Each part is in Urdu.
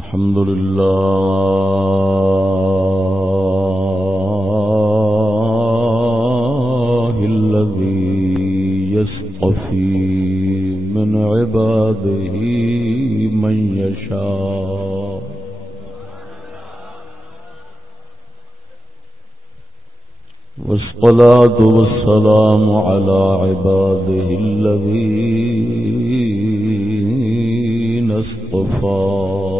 الحمد لله الذي يصطفي من عباده من يشاء والصلاة والسلام على عباده الذين اصطفى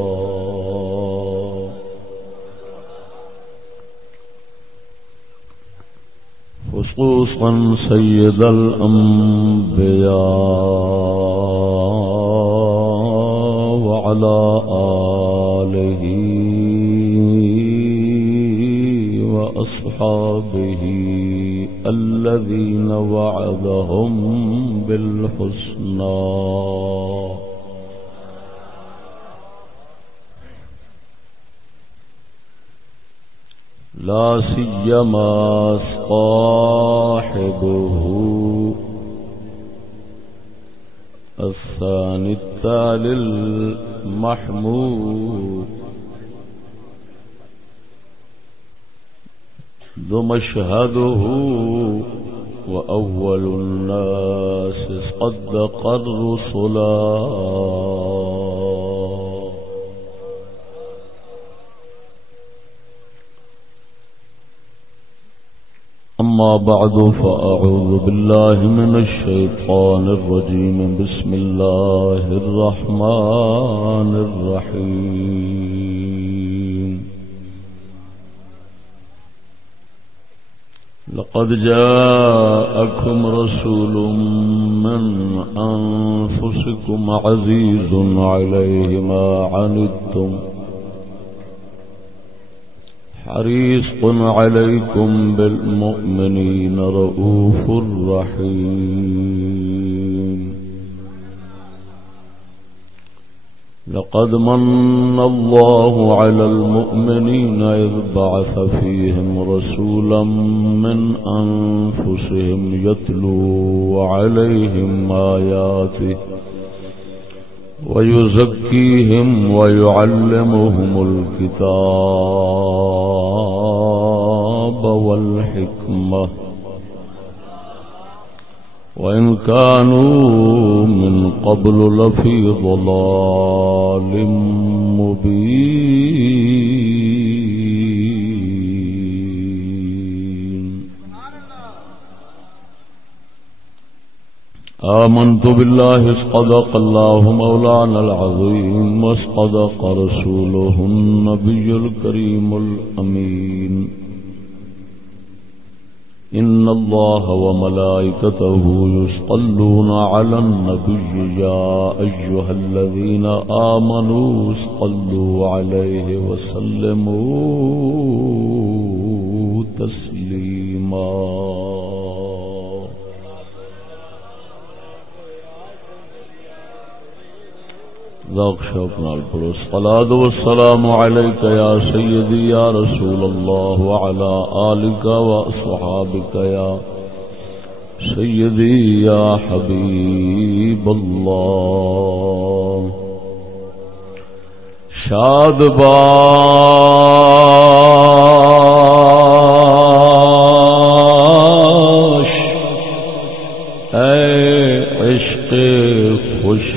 خصوصا سيد الأنبياء وعلى آله وأصحابه الذين وعدهم بالحسنى لا سيما صاحبه الثاني التالي المحمود ذو مشهده وأول الناس صدق الرسلا أما بعد فأعوذ بالله من الشيطان الرجيم بسم الله الرحمن الرحيم لقد جاءكم رسول من أنفسكم عزيز عليه ما عنتم حريص عليكم بالمؤمنين رؤوف رحيم لقد من الله على المؤمنين إذ بعث فيهم رسولا من أنفسهم يتلو عليهم آياته ويزكيهم ويعلمهم الكتاب والحكمة وإن كانوا من قبل لفي ضلال مبين آمنت بالله صدق الله مولانا العظيم وصدق رسوله النبي الكريم الأمين إن الله وملائكته يصلون على النبي يا أيها الذين آمنوا صلوا عليه وسلموا تسليما ذاق شوق نال پڑھو الصلاة والسلام عليك يا سيدي يا رسول الله وعلى آلك وأصحابك يا سيدي يا حبيب الله شاد باش اے عشق خوش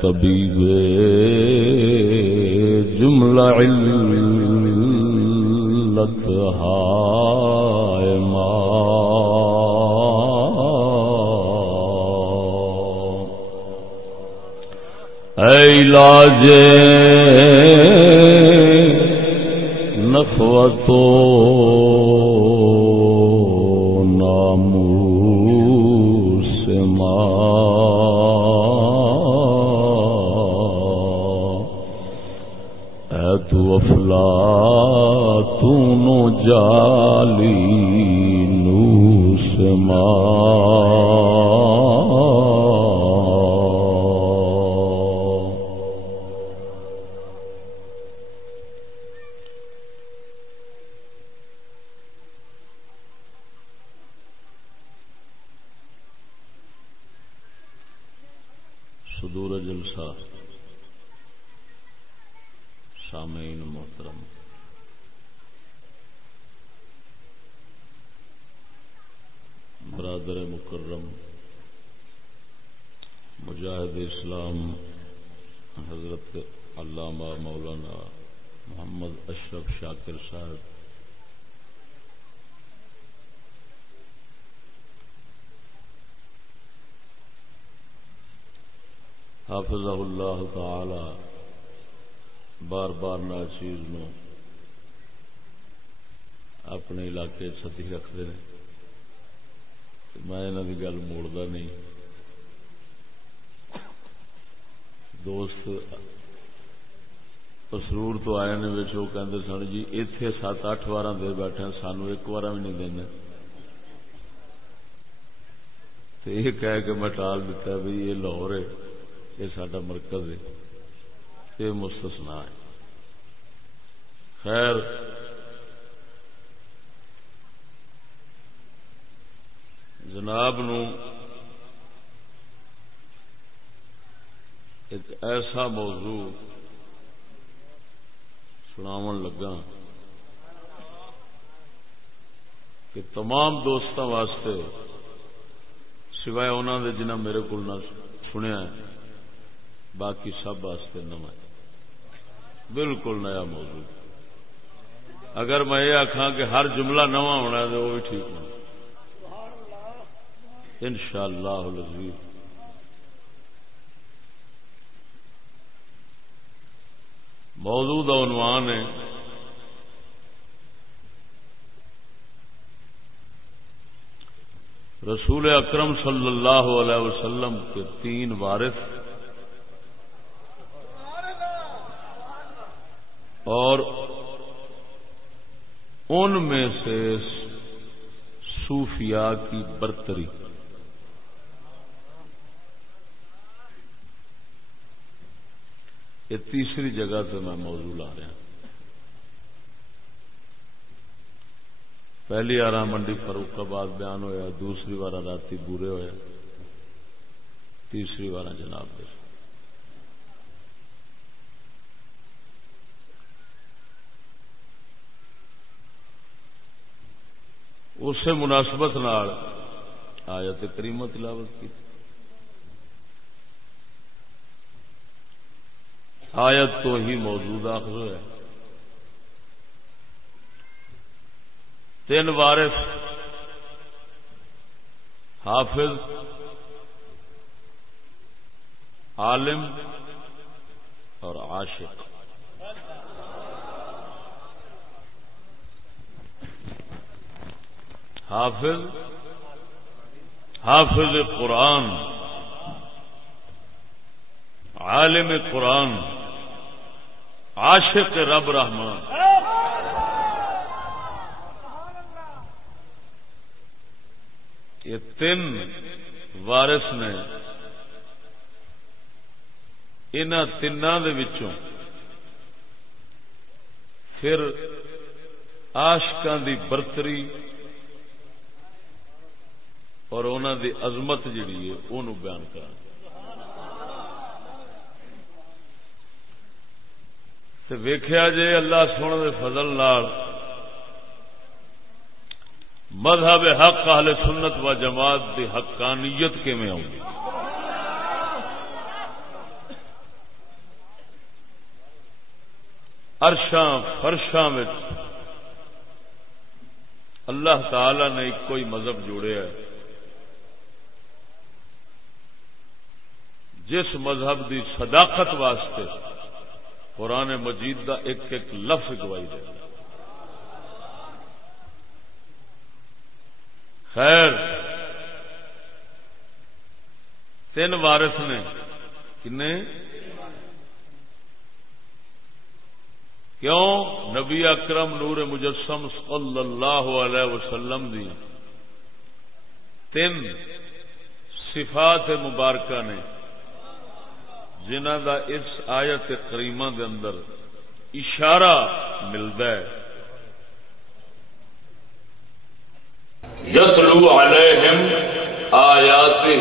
طبیب جملہ علت ہائے ما اے علاج نخوت و ناموس ما تو افلاطون جالی نوس ما صدور جلسہ سامعین محترم، برادر مکرم، مجاہد اسلام حضرت علامہ مولانا محمد اشرف شاکر صاحب، حافظہ اللہ تعالی بار بار ناچیز نو اپنے علاقے ستی رکھتے ہیں، میں انہوں کی گل موڑتا نہیں۔ دوست پسرور تو آئے نے وہ کہتے سن جی اتے 7-8 بار دے بیٹھے ہیں، سانو ایک بار بھی نہیں دینا، تو یہ کہہ کے میں ٹال دیتا بھی یہ لاہور ہے، یہ ساڈا مرکز ہے، یہ مستثنا ہے۔ خیر، جناب نو ایک ایسا موضوع سناون لگا کہ تمام دوستاں واسطے سوائے انہوں نے جنہیں میرے کو نہ سنیا ہے، باقی سب واسطے نواں، بالکل نیا موضوع۔ اگر میں یہ آخا کہ ہر جملہ نواں ہونا ہے تو وہ بھی ٹھیک ہونا انشاءاللہ العزیز۔ موضوع کا عنوان ہے رسول اکرم صلی اللہ علیہ وسلم کے 3 وارث اور ان میں سے صوفیاء کی برتری۔ یہ تیسری جگہ سے میں موضوع لا رہا ہوں۔ پہلی بار منڈی فاروق آباد بیان ہویا، دوسری بار راتی بورے ہوئے، تیسری بار جناب دے۔ اس سے مناسبت نال آیت کریمہ تلاوت کی۔ آیت تو ہی موجود آخر ہے، 3 وارث حافظ، عالم اور عاشق۔ حافظ قرآن، عالم قرآن، عاشق رب رحمان۔ یہ 3 وارث نے، انہاں تیناں دے وچوں پھر عاشقاں دی برتری اور انہاں دی عظمت جڑی ہے اونوں بیان کرنا۔ تے ویکھیا جے اللہ سونے دے فضل نال مذہب حق اہل سنت و جماعت دی حقانیت کیویں آؤندی۔ عرشاں فرشاں وچ اللہ تعالی نے ایک کوئی مذہب جوڑیا ہے، جس مذہب دی صداقت واسطے قرآن مجید دا ایک ایک لفظ گواہی دے۔ خیر، 3 وارث نے، کنے؟ کیوں؟ نبی اکرم نور مجسم صلی اللہ علیہ وسلم دی 3 صفات مبارکہ نے، جنہ دا اس آیت کریمہ دے اندر اشارہ ملتا ہے۔ یتلو علیہم آیاتہ،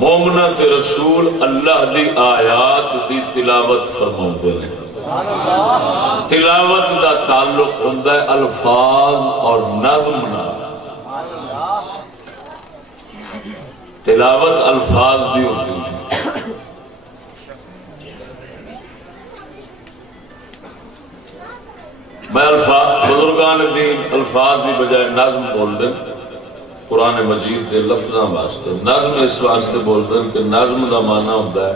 مومنا تے رسول اللہ دی آیات دی تلاوت فرماتے ہیں. تلاوت دا تعلق ہوتا ہے الفاظ اور نظم نال. تلاوت الفاظ دی ہوتی ہے. میں بزرگان دین الفاظ کی بجائے نظم بول دیں قرآن مجید کے لفظوں واسطے. نظم اس واسطے بول دیں کہ نظم کا مانا ہوتا ہے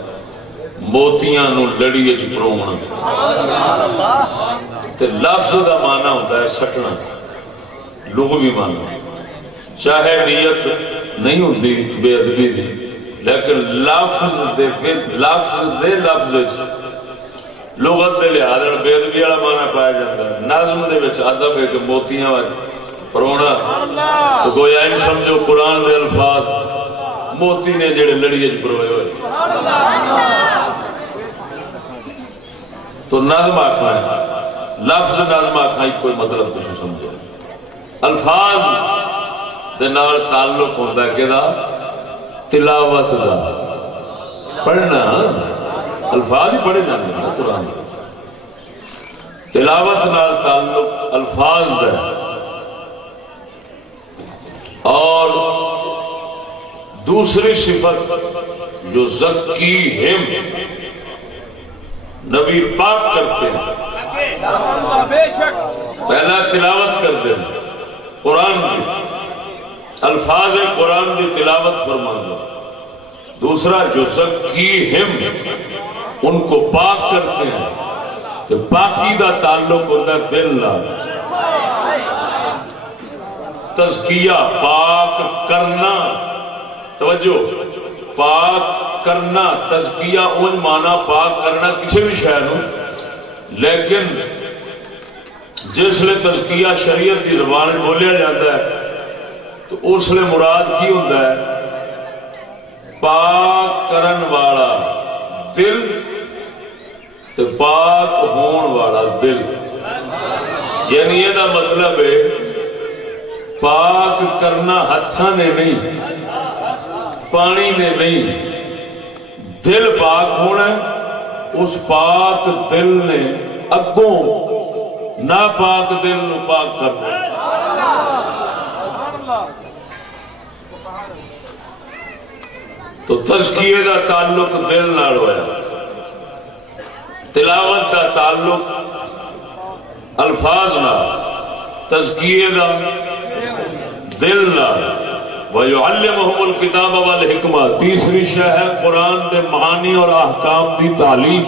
موتیاں نو لڑی چ پرونا، لفظ کا مانا ہوتا ہے سٹنا. لغوی مانا چاہے نیت نہیں ہوتی بے ادبی دی، لیکن لفظ دے لفظ لغت کے لحاظ بے ادبی والا مانا پایا جاتا ہے. نظم دے وچ ادب ہے کہ موتیاں پرونا، تو گویا ان سمجھو قرآن دے الفاظ موتی نے جڑے لڑیے چ پروئے ہوئے. تو نظم آخنا ہے، لفظ نظم آخنا ایک کوئی مطلب تھی سمجھو. الفاظ دے نال تعلق ہوتا ہے کہ تلاوت دا پڑھنا. الفاظ ہی پڑھے جاتے ہیں قرآن. تلاوت نال تعلق الفاظ دا. اور دوسری صفت جو زکیہم نبی پاک کرتے ہیں، پہلا تلاوت کرتے ہیں قرآن کی، الفاظ قرآن کی تلاوت فرمانا. دوسرا جو زکیہم ان کو پاک کرتے ہیں، تو پاکی دا تعلق ہوتا ہے دل نال. تزکیہ پاک کرنا، توجہ پاک کرنا. تزکیہ ان مانا پاک کرنا کسی بھی شے نو، لیکن جس لئے تزکیہ شریعت کی زبان میں بولیا جاتا ہے تو اس لئے مراد کی ہوتا ہے پاک کرن والا دل تے پاک ہون والا دل. یعنی یہ دا مطلب ہے پاک کرنا ہتھاں نے نہیں، پانی نے نہیں، دل پاک ہونا. اس پاک دل نے اگوں ناپاک دل نو پاک کرنا. تو تزکیے دا تعلق دل نال ہویا. تلاوت دا تعلق الفاظ نال، تزکیے دا دل نال. وَيُعَلِّمُهُمُ الْكِتَابَ وَالْحِكْمَةَ. تیسری شے ہے قرآن دے معانی اور احکام دی تعلیم.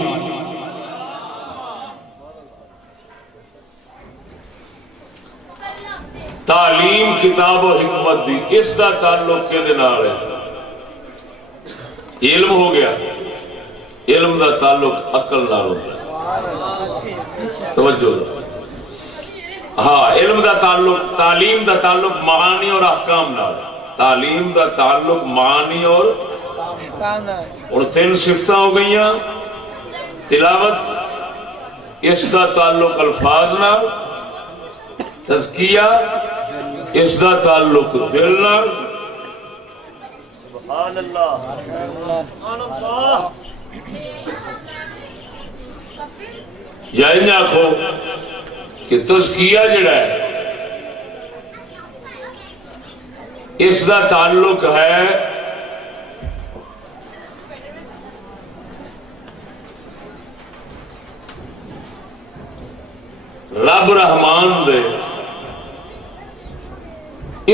تعلیم کتاب و حکمت دی. اس دا تعلق کے نال ہے علم ہو گیا. علم دا تعلق عقل نال ہوتا ہے. توجہ. ہاں علم دا تعلق، تعلیم دا تعلق معانی اور احکام نال. تعلیم دا تعلق معانی اور تین صفتیں ہو گئی. تلاوت اس دا تعلق الفاظ نال، تزکیہ اس دا تعلق دل نال. سبحان اللہ. یا انہیں آکھو کہ تزکیہ جڑا ہے اس دا تعلق ہے رب رحمان دے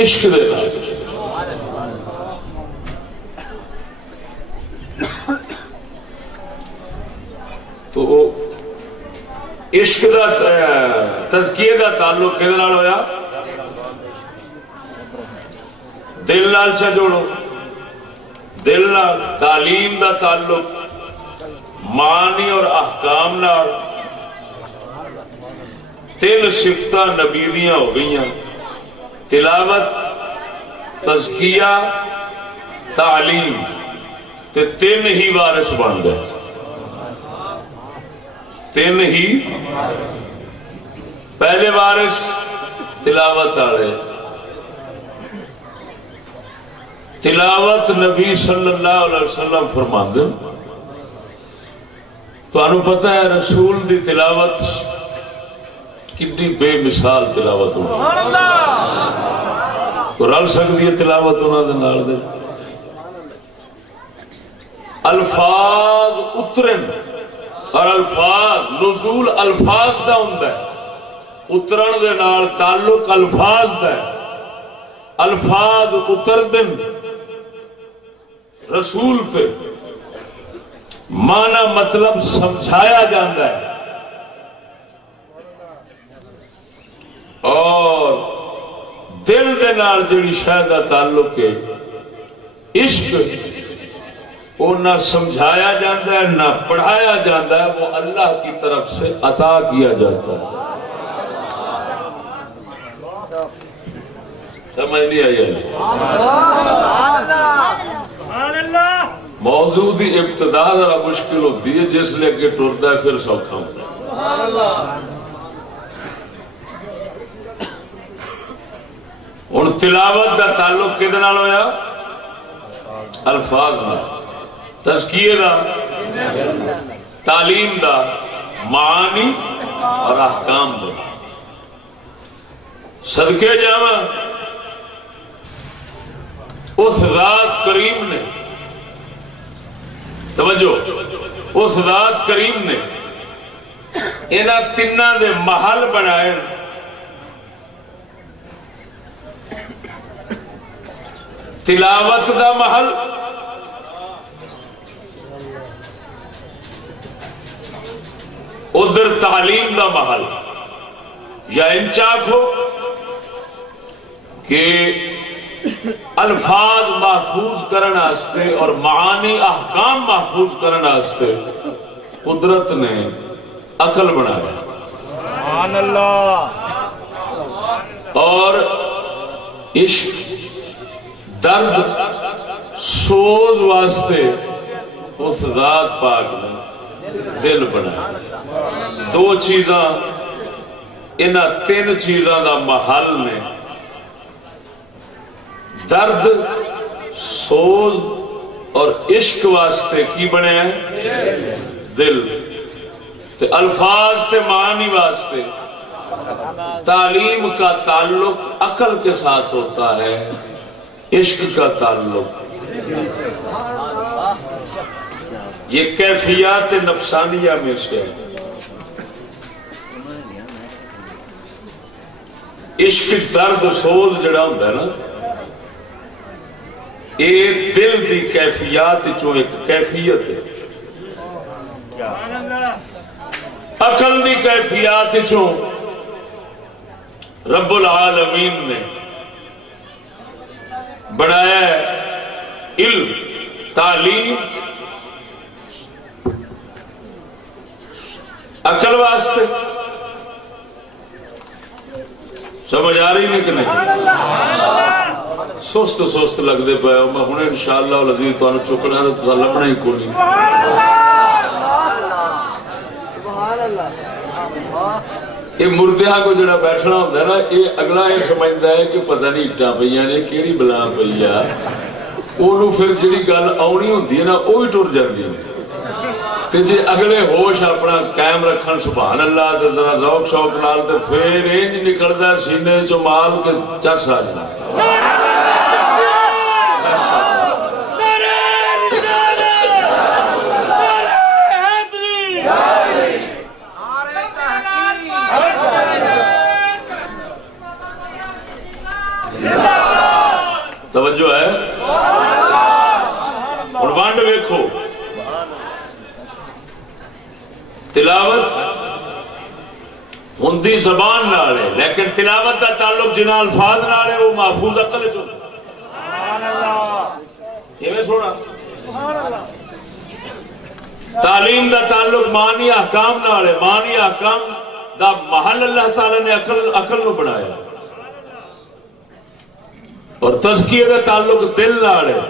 عشق دے نال. تو عشق دا تزکیے دا تعلق کدے نال ہویا؟ دل نال چا جوڑو. دل نال. تعلیم دا تعلق معانی اور احکام نال. تین صفتاں نبی دیاں ہو گئیاں، تلاوت، تزکیہ، تعلیم. تے تین ہی وارث بن گئے. تین ہی پہلے وارث تلاوت والے، تلاوت نبی صلی اللہ علیہ وسلم فرماندے تانوں پتہ ہے رسول دی تلاوت کتنی بے مثال تلاوت ہوندی ہے، رل سکتی ہے تلاوت انہاں دے نال دے الفاظ اترن، اور الفاظ نزول الفاظ دا ہوندا ہے، اترن دے نال تعلق الفاظ دا ہے، الفاظ اتردن رسول تے معنی مطلب سمجھایا جاتا ہے، اور دل دے نال جڑی شے دا تعلق ہے عشق، وہ نہ سمجھایا جاتا ہے نہ پڑھایا جاتا ہے، وہ اللہ کی طرف سے عطا کیا جاتا ہے۔ سمجھ نہیں آئی؟ موضوع کی ابتدا ذرا مشکل ہوتی ہے، جس لے کے ٹرتا ہے پھر سوکھا ہوتا ہے۔ ہوں تلاوت کا تعلق کدے نال ہویا؟ الفاظ نال، تزکیے دا، تعلیم دا، معانی اور احکام دا۔ صدقے جاواں اس ذات کریم نے، توجہ، اس ذات کریم نے انہاں تیناں دے محل بنائے، تلاوت دا محل، ادھر تعلیم دا محل، یا انچاک ہو کہ الفاظ محفوظ کرنے واسطے اور معانی احکام محفوظ کرنے واسطے قدرت نے عقل بنایا، سبحان اللہ، اور عشق درد سوز واسطے اس ذات پاک نے دل بنایا۔ دو چیزاں انہاں تین چیزاں دا محل نے، درد سوز اور عشق واسطے کی بنے ہیں دل، تے الفاظ تے معنی واسطے تعلیم کا تعلق عقل کے ساتھ ہوتا ہے، عشق کا تعلق یہ کیفیات نفسانیہ میں سے ہے۔ عشق درد سوز جڑا ہوتا ہے نا، یہ دل دی کیفیات چوں ایک کیفیت ہے، عقل دی کیفیات چوں رب العالمین نے بڑھایا ہے علم، تعلیم، عقل واسطے۔ سمجھ آ رہی نہیں کہ نہیں؟ سست سست لگتے پے میں ہوں انشاءاللہ العزیز تمہیں چکنا تو لبنا ہی کوئی نہیں۔ یہ مردیاں کو جڑا بیٹھنا ہوتا ہے نا، یہ اگلا یہ سمجھتا ہے کہ پتہ نہیں اٹا پہ نے کہڑی بلا پی آ، وہ پھر جڑی گل آنی ہوتی ہے نا وہ بھی ٹر جاتی ہے، جی اگلے ہوش اپنا قائم رکھن سبحان اللہ تے ذرا ذوق شوق نال تے پھر انج نکلدا سینے چوں مال کے چرس آ جانا۔ توجہ ہے؟ اور وانڈ ویکھو، تلاوت ہندی زبان نال ہے، لیکن تلاوت کا تعلق جنہ الفاظ نال ہے وہ محفوظ عقل چ سونا۔ تعلیم دا تعلق معنی احکام نال ہے، معنی احکام دا محل اللہ تعالی نے عقل نو بنایا، اور تزکیے کا تعلق دل نال ہے،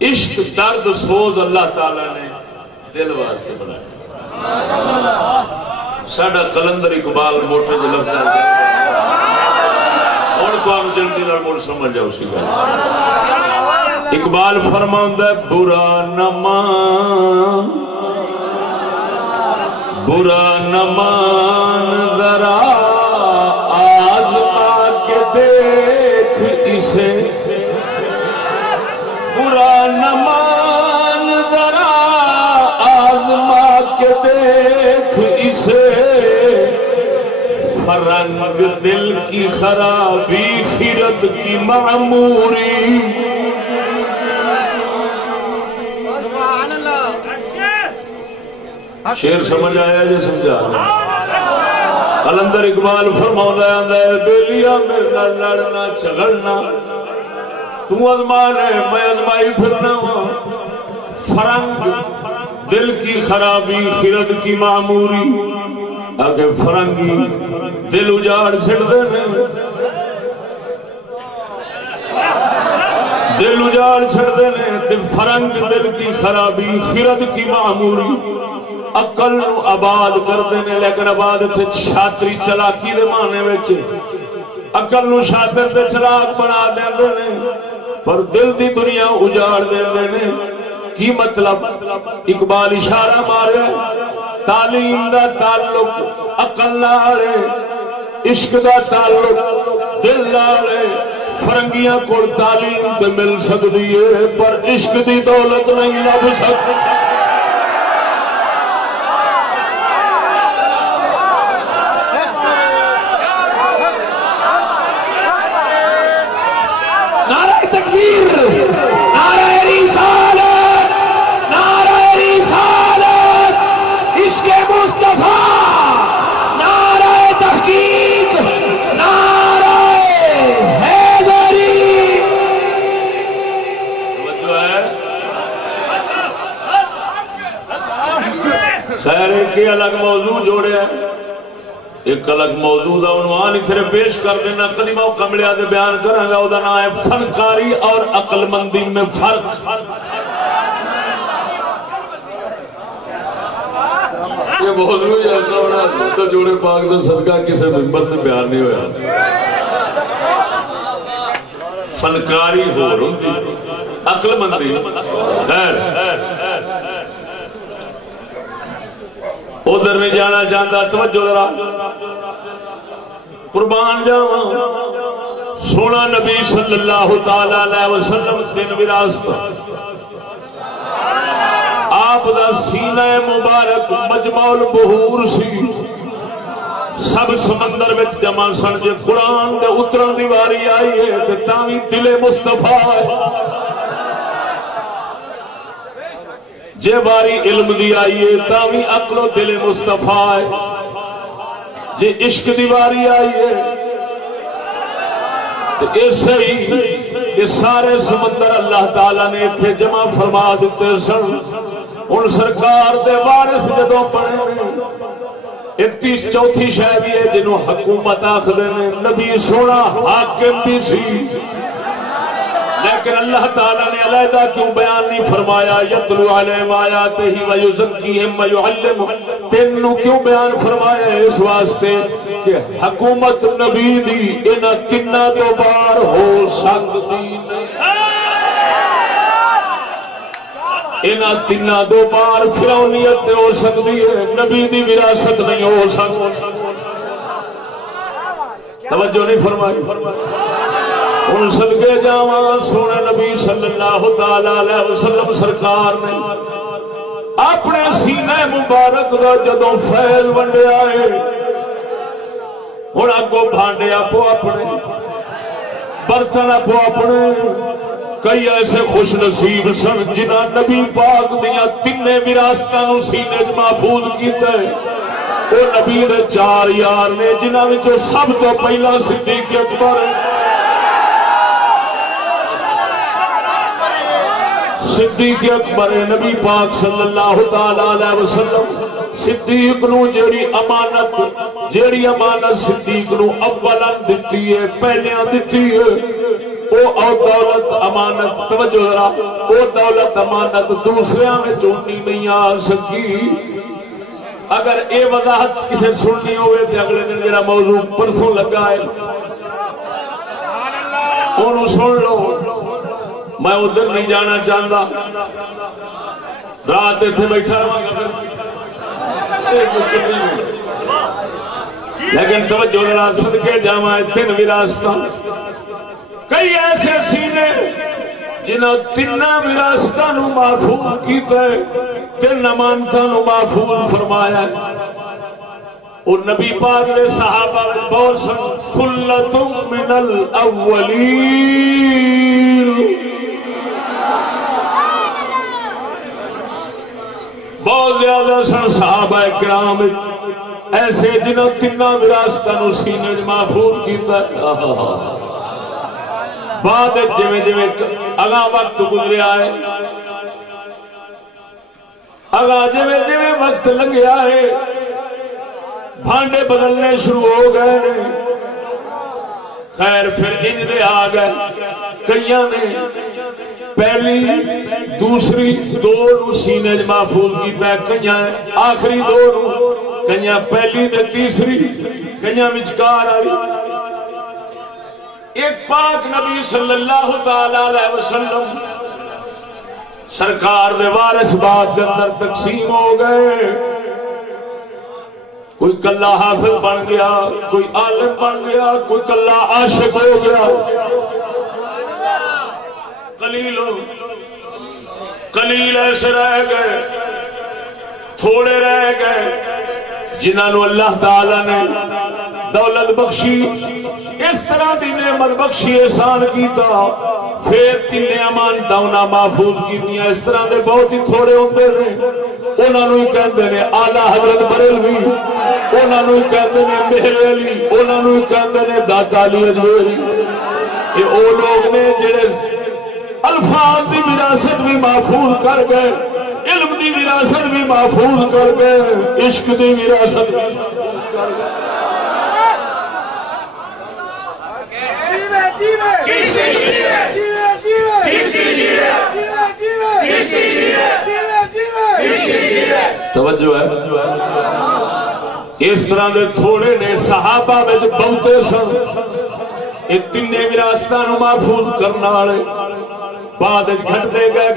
عشق درد سوز اللہ تعالی نے دل واسطے بنایا۔ ساڈا کلندر اقبال موٹے جو لفظ ہوں تو جلدی نال مڑ سمجھ جاؤ سی گل۔ اقبال فرماؤندا ہے برا نہ مان ذرا آزما کے دیکھ اسے برا نہ مان ذرا آزما کے دیکھ اسے فرنگ دل کی خرابی خیرت کی معموری شیر سمجھ آیا جی سمجھا قلندر اقبال فرماؤندا ہے بیلیا میرے نال لڑنا جھگڑنا تو ازمان ہے میں ازمائی پھرنا ہوں فرنگ دل کی خرابی خرد کی معموری آگے فرنگی دل اجاڑ چھڑ دینے دل اجاڑ چھڑ دینے فرنگ دل کی خرابی خرد کی معموری عقل نو آباد کر دینے لیکن آباد تھے شاطری چلاکی دے مانے وچ عقل نو شاطر دے چلاک بنا دینے پر دل دی دنیا اجاڑ دینے کی مطلب اقبال اشارہ مارے تعلیم دا تعلق عقل نالے عشق دا تعلق دل نالے فرنگیاں کو تعلیم تے مل سکتی ہے پر عشق دی دولت نہیں لب سکتی خیر الگ موضوع جوڑیا ایک الگ موضوع دا عنوان ہی صرف پیش کر دینا کدی موقع ملیا تے بیان کراں گا، او دا نام ہے فنکاری اور عقل مندی میں فرق۔ یہ موضوع ایسا ہونا تو جوڑے پاک دا صدقہ کسی ممبر تے بیان نہیں ہویا۔ فنکاری ہو رہی عقل مندی خیر ادھر نہیں جانا چاہتا، توجہ ذرا قربان جاواں سونا نبی صلی اللہ تعالی علیہ وسلم دین وراثت آپ دا سینہ مبارک مجمع البحور سی، سب سمندر وچ جمع سن، جے قرآن دے اترن دی واری آئی ہے تے تاوی دل مصطفیٰ ہے، جے باری علم دی آئیے تاوی عقل و دل مصطفیٰ ہے، جے عشق دی باری آئیے تو ایسے ہی یہ سارے سمندر اللہ تعالیٰ نے اتھے جمع فرما دیتے سن۔ ان سرکار دے وارث جدوں پڑے نے 31 چوتھی شے بھی ہے جنہوں حکومت آخدے نے، نبی سونا حاکم بھی سی، لیکن اللہ تعالیٰ نے علیحدہ کیوں بیان نہیں فرمایا یتلو علیہم آیاتہ ویزکیہم ویعلمہم، تینوں کیوں بیان فرمایا؟ اس واسطے کہ حکومت نبی دی انہاں تنہ تو بار ہو سکتی نہیں، انہاں تنہ دو بار فرعونیت ہو سکتی ہے، نبی دی وراثت نہیں ہو سکتی۔ توجہ نہیں فرمائی؟ ان صدقے جاواں سونے نبی صلی اللہ تعالی علیہ وسلم سرکار نے اپنے سینے مبارک دا جدوں فیض ونڈیا ہے، ہن اگوں بھانڈے اپو اپنے برتن اپو اپنے، کئی ایسے خوش نصیب سن جنہاں نبی پاک دیاں تینے وراثتاں نوں سینے وچ محفوظ کیتا ہے۔ وہ نبی دے 4 یار نے جنہاں وچوں سب تو پہلا صدیق اکبر ہے، صدیق اکبر نبی پاک صلی اللہ تعالی علیہ وسلم صدیق نو جیڑی امانت صدیق نو اولا دتی ہے، پہلیاں دتی ہے، او دولت امانت، توجہ ذرا، او دولت امانت دوسریاں میں چونی نہیں آ سکی۔ اگر اے وضاحت کسے سننی ہوئے تے اگلے دن جڑا موضوع پرسوں لگا ہے انہوں سن لو۔ میں ادھر نہیں جانا چاہتا، رات اتنے بیٹھا رہا گا، لیکن توجہ ذرا صدقے جاواں تین وراثت کئی ایسے سینے جنہاں تین وراثتاں نو محفوظ کیتا ہے، تین امانتاں نو محفوظ فرمایا ہے۔ اور نبی پاک دے صحابہ بہت سن ثلۃ من الاولین، بہت زیادہ سن صحابہ کرام ایسے جنہوں تینوں وراثتاں سینے محفوظ کیتا ہے۔ بعد جویں جویں اگاں وقت گزریا ہے، اگاں جویں جویں وقت لگیا ہے، بھانڈے بدلنے شروع ہو گئے نے۔ خیر پھر ان دے آ گئے، کئیاں نے پہلی دوسری دو نو سینے محفوظ کیتا ہے، کئیاں آخری دو نو، کئیاں پہلی تے تیسری، کئیاں وچکار والی۔ ایک پاک نبی صلی اللہ تعالی علیہ وسلم سرکار دے وارث بعد کے اندر تقسیم ہو گئے، کوئی کلا حافظ بن گیا، کوئی عالم بن گیا، کوئی کلا عاشق ہو گیا، قلیل ایسے رہ گئے، تھوڑے رہ گئے جنہوں اللہ تعالی نے دولت بخشی، اس طرح دی نعمت بخشی، احسان کیتا، پھر تین امانتاں انہاں محفوظ کیتیاں۔ اس طرح دے بہت ہی تھوڑے ہوندے نے، انہاں نوں ہی کہندے نے اعلی حضرت بریلوی، انہاں نوں ہی کہندے نے میرے علی، انہاں نوں ہی کہندے نے داتا علی اجمیری۔ یہ او لوگ نے جڑے الفاظ دی وراثت بھی محفوظ کر گئے، علم دی وراثت بھی محفوظ کر گئے، عشق دی وراثت بھی محفوظ کر گئے۔ توجہ ہے، اس طرح دے تھوڑے نے صحابہ میں جو بہتے سن، یہ تین وراثتاں نو محفوظ کرنے والے بعد گھٹتے گئے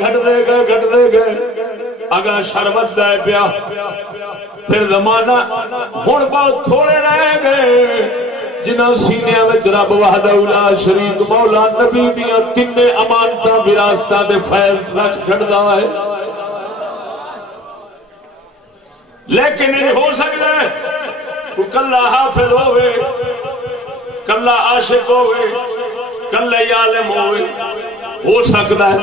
اگا شربت دے پیا، پھر زمانہ ہن بہت تھوڑے رہ گئے جنہاں سینیاں وچ رب وحدہ لا شریک مولا نبی دیاں تین امانتاں وراثتاں دے فیض رکھ چھڑدا ہے۔ لیکن یہ ہو سکتا ہے کوئی کلا حافظ ہوئے، کلا عاشق ہوئے، کلا عالم ہوئے، ہو سکتا ہے۔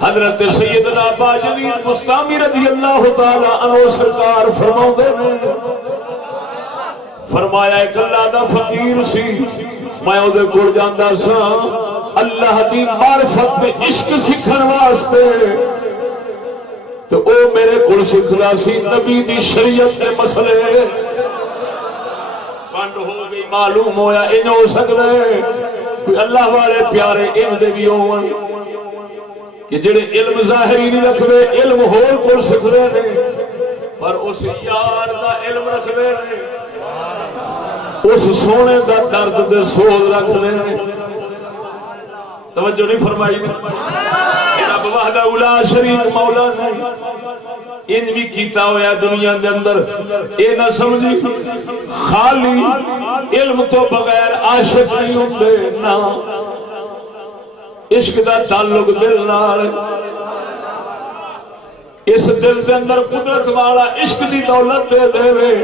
حضرت سیدنا باجوید بستامی رضی اللہ تعالی عنہ سرکار فرماؤندے نے، فرمایا ایک اللہ دا فقیر سی، میں او دے کول جاندا سا اللہ دی معرفت تے عشق سکھن واسطے، تو او میرے کول سکھدا سی نبی دی شریعت دے مسئلے۔ بند ہو گئی، معلوم ہویا ان ہو سکدا ہے کوئی اللہ والے پیارے ان دے بھی ہون کہ جڑے علم ظاہری نہیں رکھدے، علم ہور کول سکھدے نے، پر اس یار دا علم رکھدے نے، اس سونے دا درد دے سوز رکھدے نے۔ توجہ نہیں فرمائی نے؟ رب وحدہ لا شریک مولا نے ان بھی کیتا ہویا دنیا دے اندر، اے نہ سمجھی خالی علم تو بغیر عاشق نہیں ہوندے، نہ عشق دا تعلق دل نال، اس دل دے اندر قدرت والا عشق دی دولت دے دے،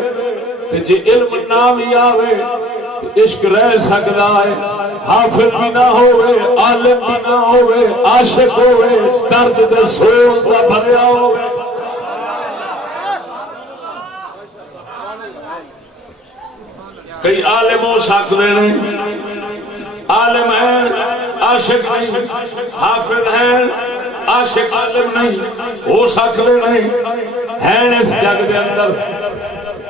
تے جے علم نہ بھی آوے عشق رہ سکتا ہے، حافظ بھی نہ ہوئے، عالم بھی نہ ہوئے، عاشق ہوئے، درد دے سوز دا بھریا ہوئے۔ کئی عالم ہو سکتے ہیں، عالم ہیں عاشق نہیں، حافظ ہیں عاشق عالم نہیں، ہو سکتے نہیں ہیں۔ اس جگ دے اندر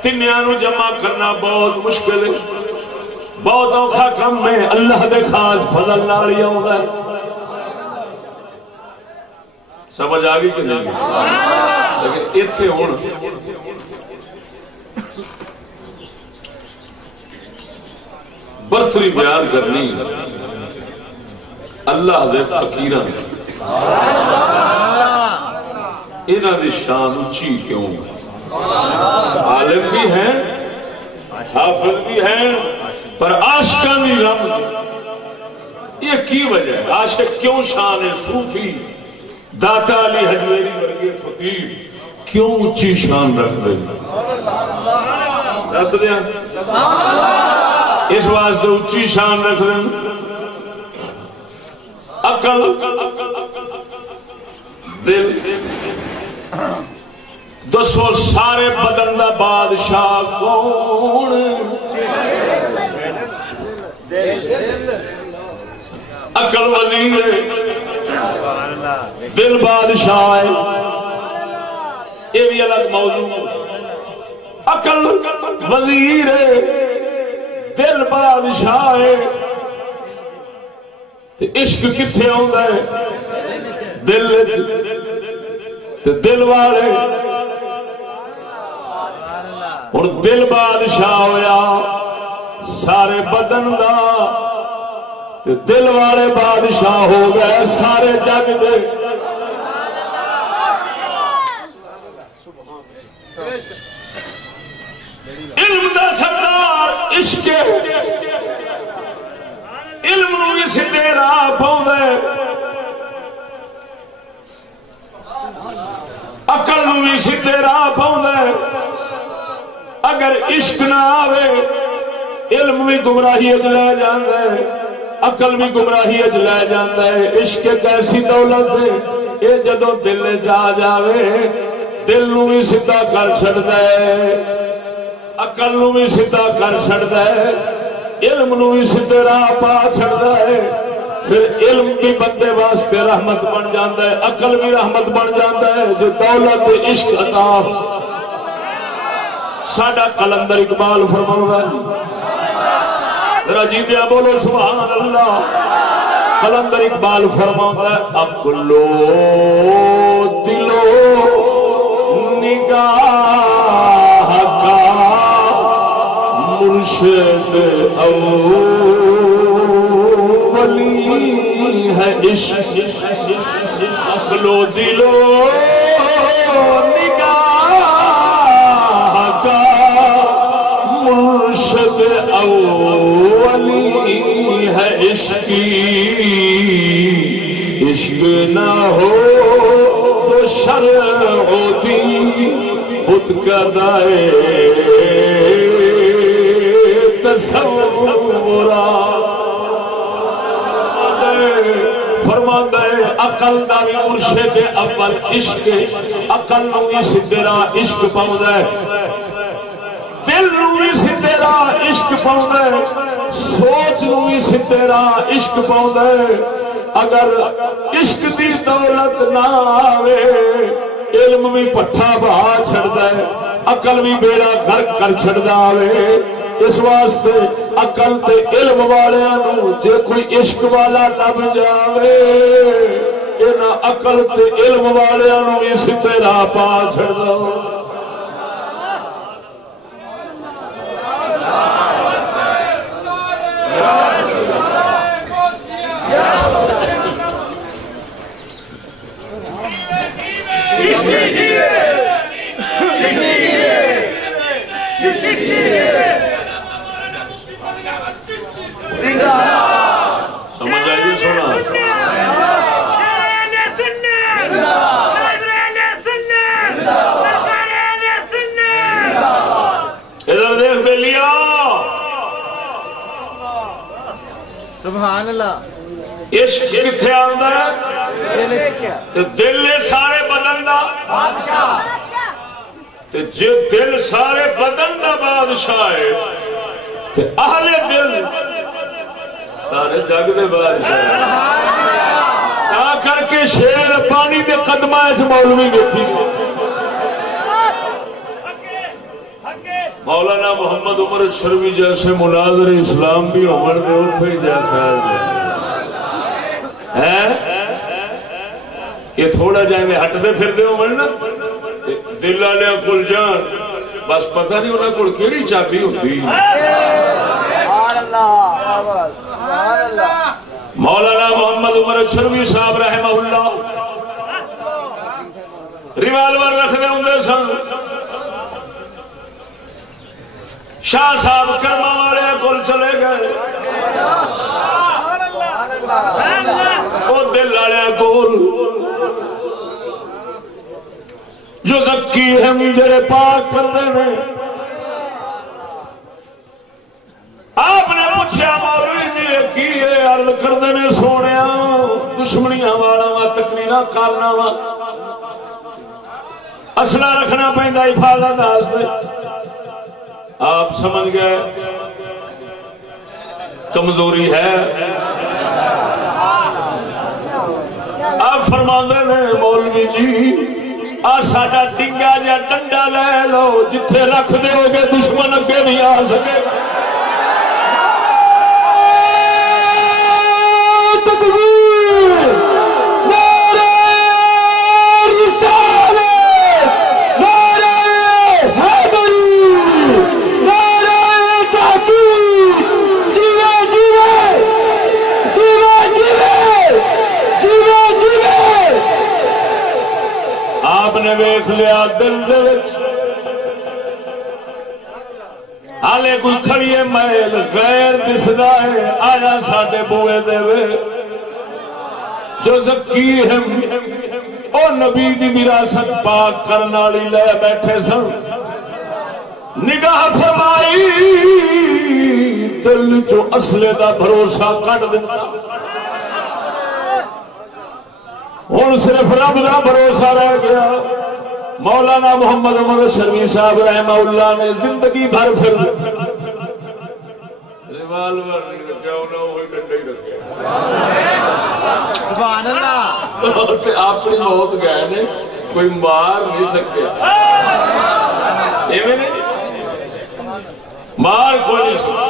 تنیاں نو جمع کرنا بہت مشکل ہے، بہت اوکھا کم ہے، اللہ دے خاص فضل نال ہی آوندا ہے۔ سمجھ آ گئی کہ نہیں؟ لیکن ایتھے ہن برتری بیان کرنی، اللہ دے فقیراں انہاں دی شان اونچی کیوں؟ عالم بھی ہیں حافظ بھی ہیں پر عاشقاں دی رب یہ کی وجہ ہے؟ عاشق کیوں شان ہے؟ صوفی داتا علی حجویری ورگے فقیر کیوں اونچی شان رکھ دے؟ دس دیا اس واسطے اونچی شان رکھ دیں عقل دل دسو سارے بدن دا بادشاہ کون؟ عقل وزیر ہے دل بادشاہ ہے یہ بھی الگ موضوع عقل وزیر ہے دل بادشاہ ہے تے عشق کتھے آندا ہے؟ دل تے دل والے اور دل بادشاہ ہویا سارے بدن دا تے دل والے بادشاہ ہو گئے سارے جگ دے علم دا سردار عشق علم نو بھی سیدھے راہ پاؤندا ہے عقل نو بھی سیدھے راہ پاؤندا ہے اگر عشق نہ آوے علم بھی گمراہی وچ لے جاندا ہے عقل بھی گمراہی وچ لے جاندا ہے عشق ایک ایسی دولت ہے اے جدوں دل جا جاوے دل نو بھی سیدھا کر چھڑدا ہے عقل نو بھی سیدھا کر چھڑدا ہے علم نو بھی سیدھے راہ پا چھڑدا ہے پھر علم بھی بندے واسطے رحمت بن جاندا ہے عقل بھی رحمت بن جاندا ہے جو دولت عشق عطا ساڈا قلندر اقبال فرماؤندا ہے ذرا جی دیا بولو سبحان اللہ قلندر اقبال فرماؤندا ہے عقلو دلو نگاہ کا مرشد اولی ہے عشق عقلو دلو نگاہ کا مرشد اولی ہے عشق عشق نہ ہو تو شرع و دین بت کدائے فرماندا ہے عقل دا بھی مرشد اول عشق عقل نو بھی سیدھے راہ عشق پاؤندا ہے دل نو بھی سیدھے راہ عشق پاؤندا ہے سوچ نو بھی سیدھے راہ عشق پاؤندا ہے اگر عشق دی دولت نہ آوے علم بھی پٹھا بہا چھڑدا ہے عقل بھی بیڑا غرق کر چھڑدا آوے اس واسطے عقل تے علم والیاں نو جے کوئی عشق والا لب جاوے انہاں عقل تے علم والیاں نو اسی طرح پا چھڑدا سمجھ آئیے سونا ادھر دیکھ بے لیا سبحان اللہ عشق کتنے آندا ہے تے دل سارے بدن دا تے جے دل سارے بدن دا بادشاہ ہے تے اہل دل سارے جگ دے بادشاہ تا کر کے شیر پانی دے قدمہ اچ مولوی دیکھی مولانا محمد عمر شروی جیسے مناظر اسلام بھی عمر دے اٹھے جاتا ہے یہ تھوڑا جائیں میں ہٹ دے پھر دے عمر نا دل والے کل جان بس پتہ نہیں انہاں کول کیڑی چابی ہوندی مولانا محمد عمر چشروی صاحب رحمہ اللہ ریوالور رکھتے ہوں سن. شاہ صاحب کرما والے کول چلے گئے, وہ دل والے کول جو زکی ہم جڑے پاک کرتے ہیں. آپ نے پوچھا مولوی جی کی عرض کرتے ہیں سونے دشمنیاں والا وا تقریر کرنا وا اصلہ رکھنا پہنتا حفاظت واسطے. آپ سمجھ گئے کمزوری ہے. آپ فرماندے نے مولوی جی آ ساڈا ڈنگا جا ڈنڈا لے لو, جتھے رکھ دو گے دشمن اگے نہیں آ سکے گا. آپ نے ویکھ لیا دل دے وچ حالے کوئی کھڑی ہے محل غیر دسدا ہے, آیا ساڈے بوئے دے وے جو زکی ہم او نبی دی وراثت پاک کرن والی لے بیٹھے سن. نگاہ فرمائی دل چو اصلے دا بھروسہ کٹ دتا. ہوں صرف رب کا بھروسہ رہ گیا. مولانا محمد عمر چشروی صاحب رحمہ اللہ نے زندگی بھر پھر ریوالور نہیں رکھا, وہی ڈنڈا ہی رکھا. اپنی موت گئے نے کوئی مار نہیں سکے, مار کوئی نہیں سکے.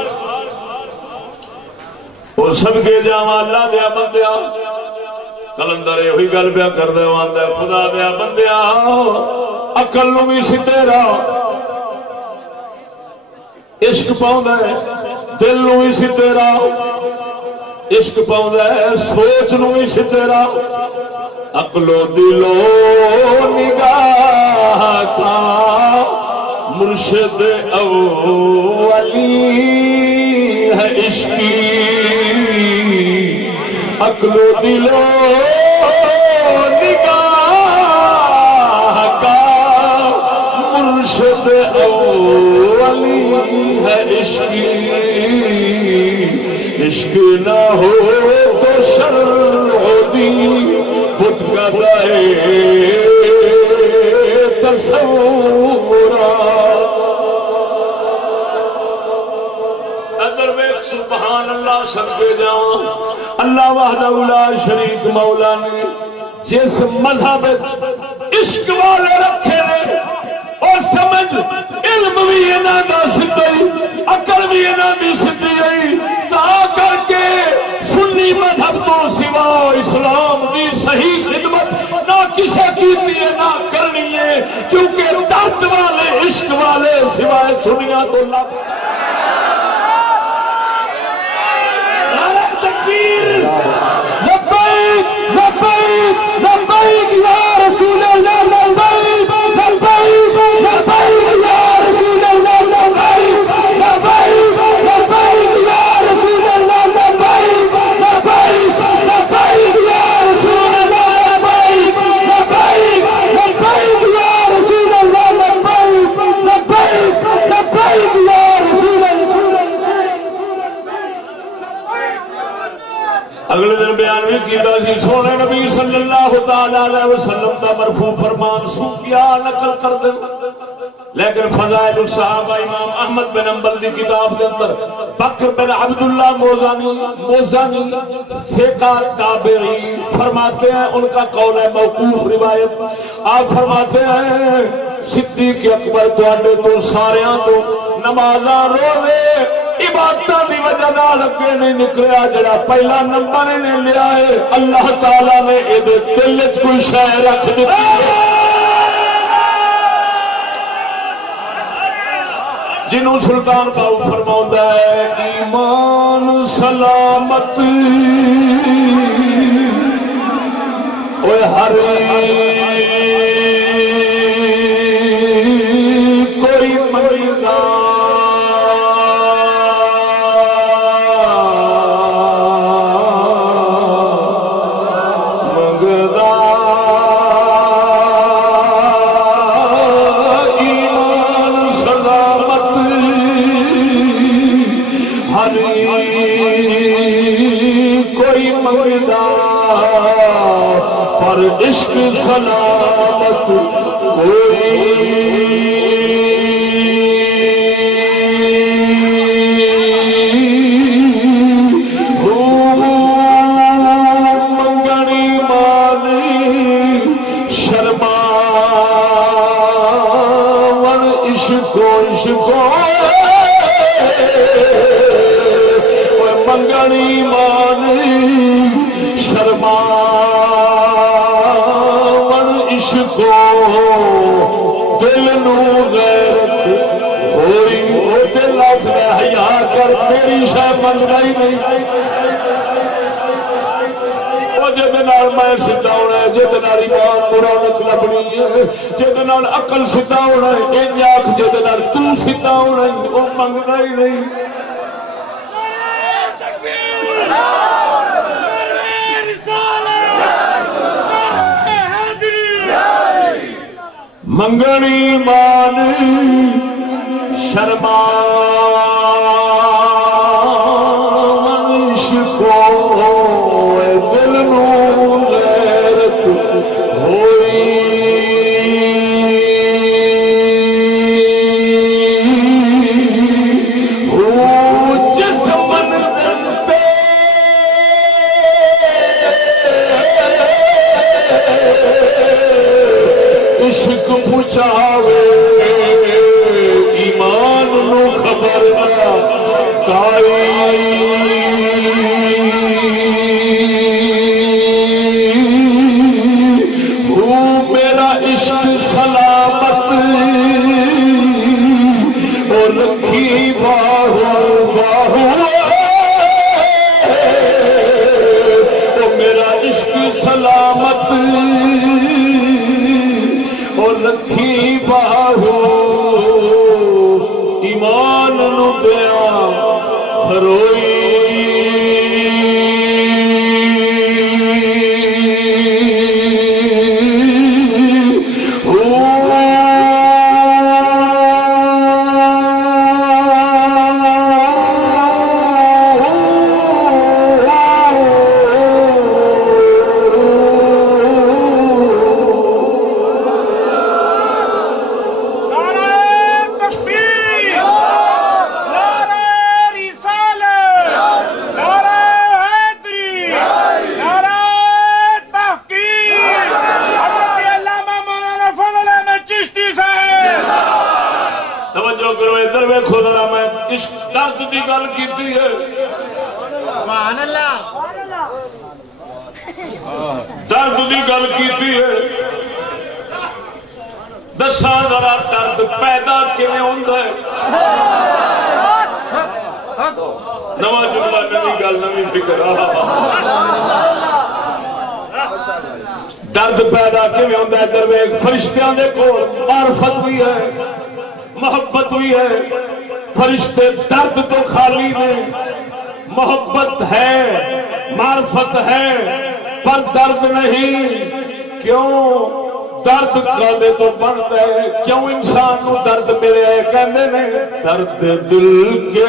اور سب کے جاوا اللہ دیا بندیا کلندر یہ گل پیا کر دے آندا خدا دیا بندیا عقل نو بھی سیدھے راہ, عشق پاؤندا ہے دل نو بھی سیدھے راہ, عشق پاؤندا ہے سوچ نو بھی سیدھے راہ. عقل و دل و نگاہ کا مرشد اولی ہے عشقی. عقل و دل و نگاہ کا مرشد اولی ہے عشقی. عشق نہ ہو تو شرع دین بت گدائے تصورات. ادر ویکھ سبحان اللہ صدقے جاواں اللہ وحدہ لا شریک مولا نے جس مذہب عشق والے رکھے نے اور سمجھ علم بھی انہاں دا سدھی عقل بھی انہاں دی سدھی ہے تا کر کے سنی مذہب تو سوا اسلام دی صحیح خدمت نہ کسے کیتی ہے نہ کرنی ہے کیونکہ درد والے عشق والے سوائے سنیا تو نہ. لبیک لبیک لبیک یا رسول اللہ لبیک لبیک لبیک یا رسول اللہ لبیک لبیک لبیک یا رسول اللہ لبیک لبیک لبیک یا رسول اللہ لبیک لبیک لبیک یا رسول اللہ لبیک لبیک لبیک یا رسول اللہ. اگلے دن بیان بھی کیتا سی سونے نبی صلی اللہ علیہ وسلم کا مرفوع فرمان سو کیا نقل کر دیں, لیکن فضائل الصحابہ امام احمد بن حنبل دی کتاب دے اندر بکر بن عبداللہ موزانی ثقہ تابعی فرماتے ہیں, ان کا قول ہے موقوف روایت. آپ فرماتے ہیں صدیق اکبر تواڈے تو ساریاں تو نمازاں روزے عبادتاں دی وجہ نال اگے نہیں نکلیا, جڑا پہلا نمبر نے لیا ہے اللہ تعالی نے اے دے دل وچ کوئی شے رکھ دتی ہے. جنوں سلطان باؤ فرماؤندا ہے ایمان سلامت اوے ہر کوئی منگدا عشق سلامت کوئی منگنی مانی شرما ون عشقو منگنی مانی شرما دل نو غیرت ہوئی وہ دل آخر حیا کر میری شاہ منگا ہی نہیں وہ جہد میں سیدھا ہونا ہے جہد ایمان مرونت لبنی ہے جہد عقل سیدھا ہونا ہے ان آخ جہد تو سیدھا ہونا ہے وہ منگتا ہی نہیں منگنی مان شرما عشقو دل نو غیرت ہوئی جس منزل پہ عشق پہنچاوے ایمان نو خبر نہ کائی میرا عشق سلامت اور رکھی باہو باہو میرا عشق سلامت اور رکھی باہو ایمان نو دیا بھروئی درد کی گل کی دسا ذرا درد پیدا کیویں ہوندا ہے نواں جملہ نویں گل نویں فکر درد پیدا کیویں ہوندا ہے درویش فرشتیاں دے کول معرفت بھی ہے محبت بھی ہے فرشتے درد تو خالی نے محبت ہے معرفت ہے پر درد نہیں کیوں درد کالے تو بنتا ہے کیوں انسان کو درد میرے آئے کہندے نے درد دل کے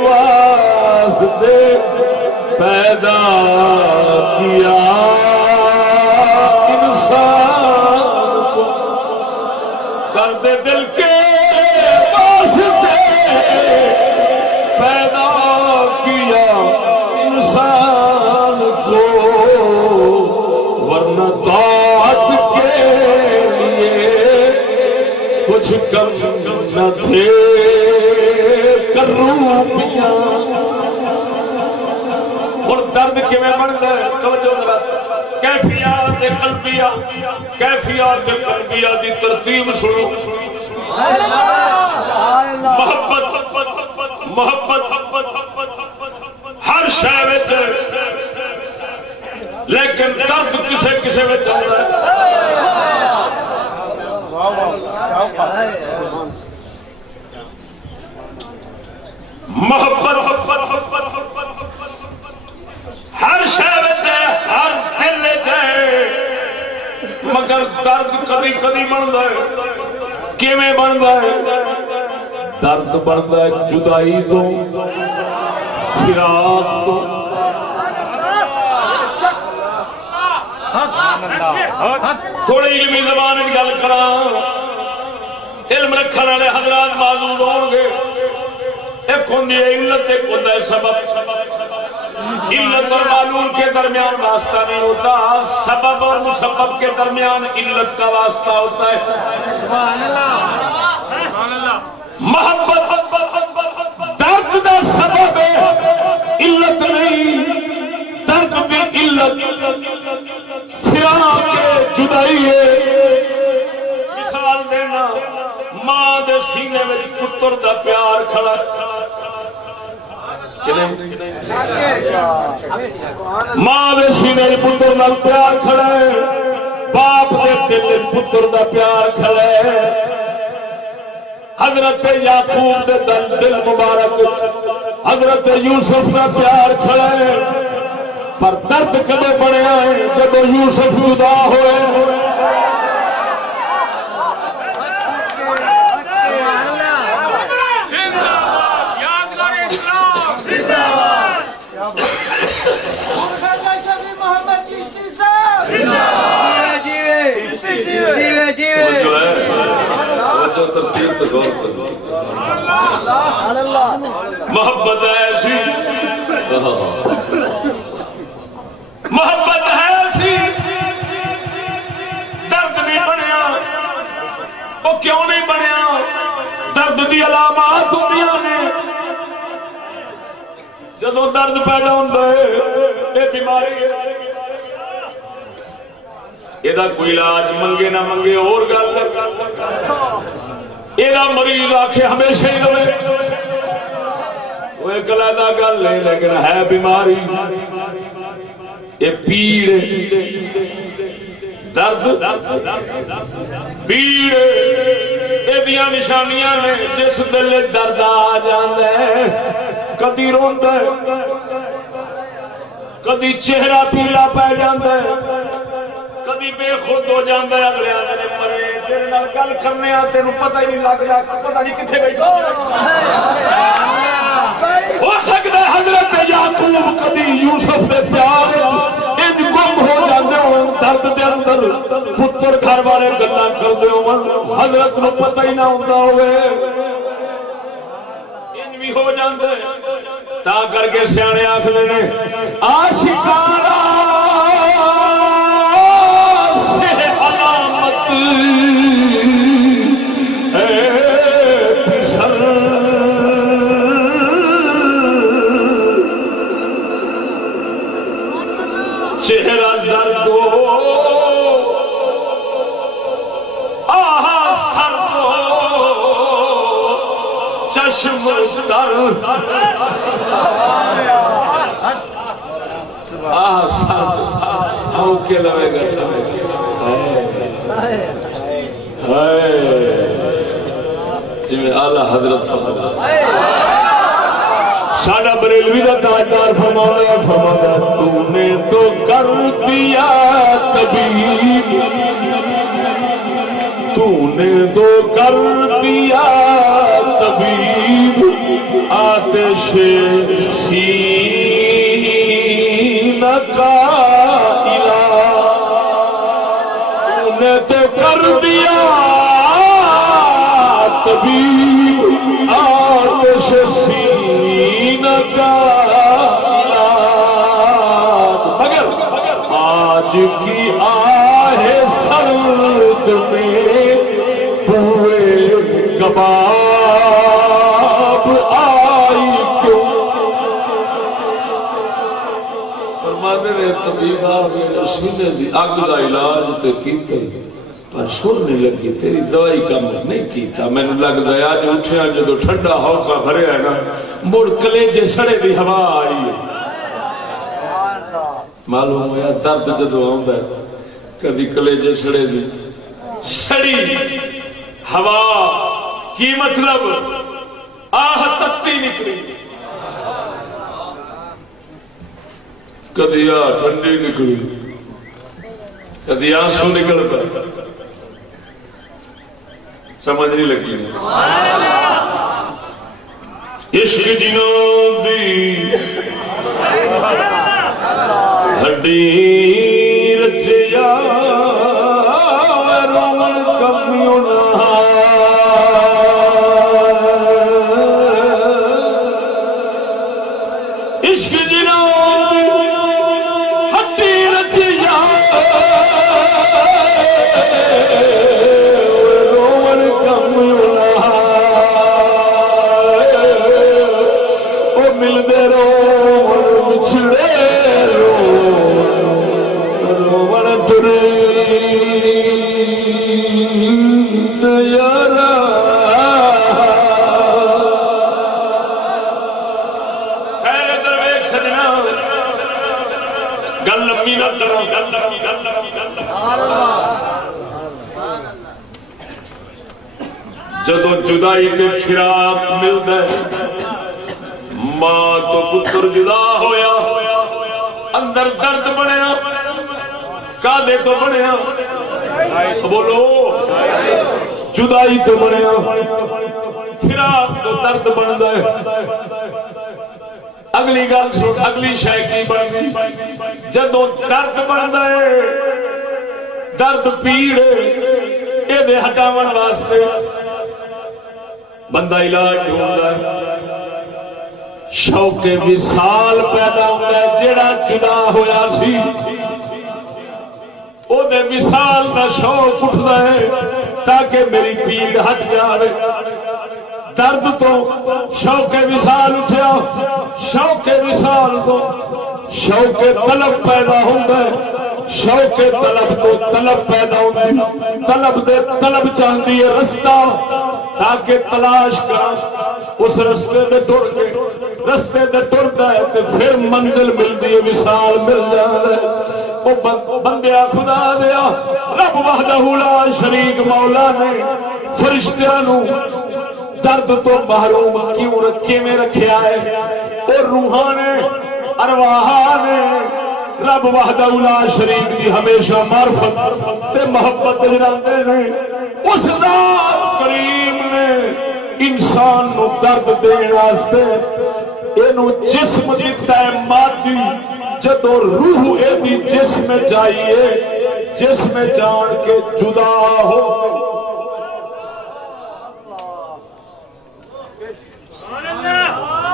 واسطے پیدا کیا انسان کو درد دل کے واسطے پیدا کیا انسان کو ورنہ طاعت کے لیے کچھ کم نہ تھے کروپیاں اور درد کیویں بنتا ہے توجہ ذرا کیفیات قلبیہ دی ترتیب سنو محبت ہر شے وچ، لیکن درد کسے کسے وچ آندا ہے. محبت ہر شے وچ ہے، ہر دل وچ ہے، مگر درد کدی کدی بندا ہے. کیویں بندا ہے؟ درد بندا ہے جدائی تو، فراق تو. تھوڑی علمی زبان گل کراں، علم رکھنے والے حضرات معذور ہون گے. ایک ہوندی ہے علت، ایک ہوندا ہے سبب. علت اور معلوم کے درمیان واسطہ نہیں ہوتا، سبب اور مسبب کے درمیان علت کا واسطہ ہوتا ہے. سبحان اللہ. محبت درد دا سبب ہے، علت نہیں. درد دی علت فراق ہے، جدائی ہے. مثال دینا، ماں دے سینے وچ پتر دا پیار کھڑا، ماں دے سینے وچ پتر دا پیار کھڑا ہے، باپ دے دل وچ پتر دا پیار کھڑا ہے. حضرت یعقوب دے دل مبارک حضرت یوسف دا پیار کھڑا ہے، پر درد کدے بنیا ہے جب یوسف جدا ہوئے. محبت ایسی، محبت ایسی، درد نہیں بنیا. وہ کیوں نہیں بنیا؟ درد دی علامات ہوندیاں نے. جدوں درد پیدا ہوندا ہے یہ بیماری ہے، یہ کوئی علاج منگے نہ منگے اور گل، یہ مریض آکھے ہمیشہ ہی رہے، وہ ایک علیحدہ گل ہے، لیکن ہے بیماری. یہ پیڑ درد پیڑ یہ نشانیاں نے. جس دل درد آ جاندے کدی روندا ہے، کدی چہرہ پیلا پی جاندے، کدی بے خود ہو جاندے. اگلے آدھے مرے تیرے نال گل کرنے آ تینوں پتہ ہی نہیں لگدا، پتہ نہیں کتنے بیٹھا. ہو سکتا ہے حضرت یعقوب کدی یوسف دے پیار انج گم ہو جاندے ہون، درد دے اندر پتر گھر والے گلاں کردے ہون، حضرت نو پتہ ہی نہ ہوندا ہوئے. انج بھی ہو جاندے. تا کر کے سیانے آکھدے نے عاشقاں سے علامت چہرہ زرد ہو، آہا سرد ہو، چشم تر، آہا سرد ہو کے لوے گا جی میں اعلیٰ حضرت ساڈا بریلوی کا تاجدار فرمایا تو نے تو کر دیا طبیب، تو نے تو کر دیا طبیب، آتش سینہ کا علاج. تو نے تو کر دیا طبیب، آتش سینہ کا علاج. مگر آج کی آہ سرد میں بوئے کباب آئی کیوں. فرماتے نے طبیب آ میرے سینے دی اگ دا علاج تے کیتے پر سر نہیں لگی تیری دوائی کام نہیں کیتا مینوں لگدا ہے اج اٹھیا جدوں ٹھنڈا ہوکا بھریا ہے نا مڑ کلیجے سڑے دی ہوا آئی ہے معلوم ہوا درد جدوں آوندا ہے کدی کلیجے سڑے دی سڑی ہوا کی مطلب آہ تتی نکلی کدی آ ٹھنڈی نکلی کدی آنسو نکل پائے سمجھ نہیں لگی عشق جنوں دی ہڈی رچیا رومن کمیوں نہ عشق جنوں دی ہڈی رچیا جدو جدائی تے فراق ملدا ہے ماں تو پتر جدا ہویا اندر درد بنیا کادے تو بنیا بولو جدائی تو بنیا فراق تو درد بندا ہے اگلی گل سن اگلی شے کی بنی جدو درد بندا ہے درد پیڑ اے دے ہٹاون واسطے بندہ علاج ڈھونڈتا ہے شوق وصال پیدا ہوتا ہے جیڑا جدا ہویا سی او دے وصال دا شوق اٹھتا ہے تاکہ میری پیڑ ہٹ جائے درد تو شوق وصال اٹھیا شوق وصال تو شوق طلب پیدا ہوتا ہے شوق طلب تو طلب پیدا ہوتی طلب دے طلب چاہتی ہے رستہ تاکہ تلاش کر اس رستے دے ٹر کے رستے دے ٹردا ہے تے پھر منزل ملتی ہے وصال مل جاندا ہے او بندیا خدا دیا رب وحدہ لا شریک مولا نے فرشتیاں نو درد تو محروم کیوں رکھے میں رکھیا ہے اور روحاں نے ارواح نے رب وحدہ لا شریک دی ہمیشہ معرفت تے محبت جلاندے نے اس ذات کریم نے انسان نو درد دین واسطے اینو جسم دتا ہے مادی جدو روح ایدی جسم جائیے جسم جان کے جدا ہو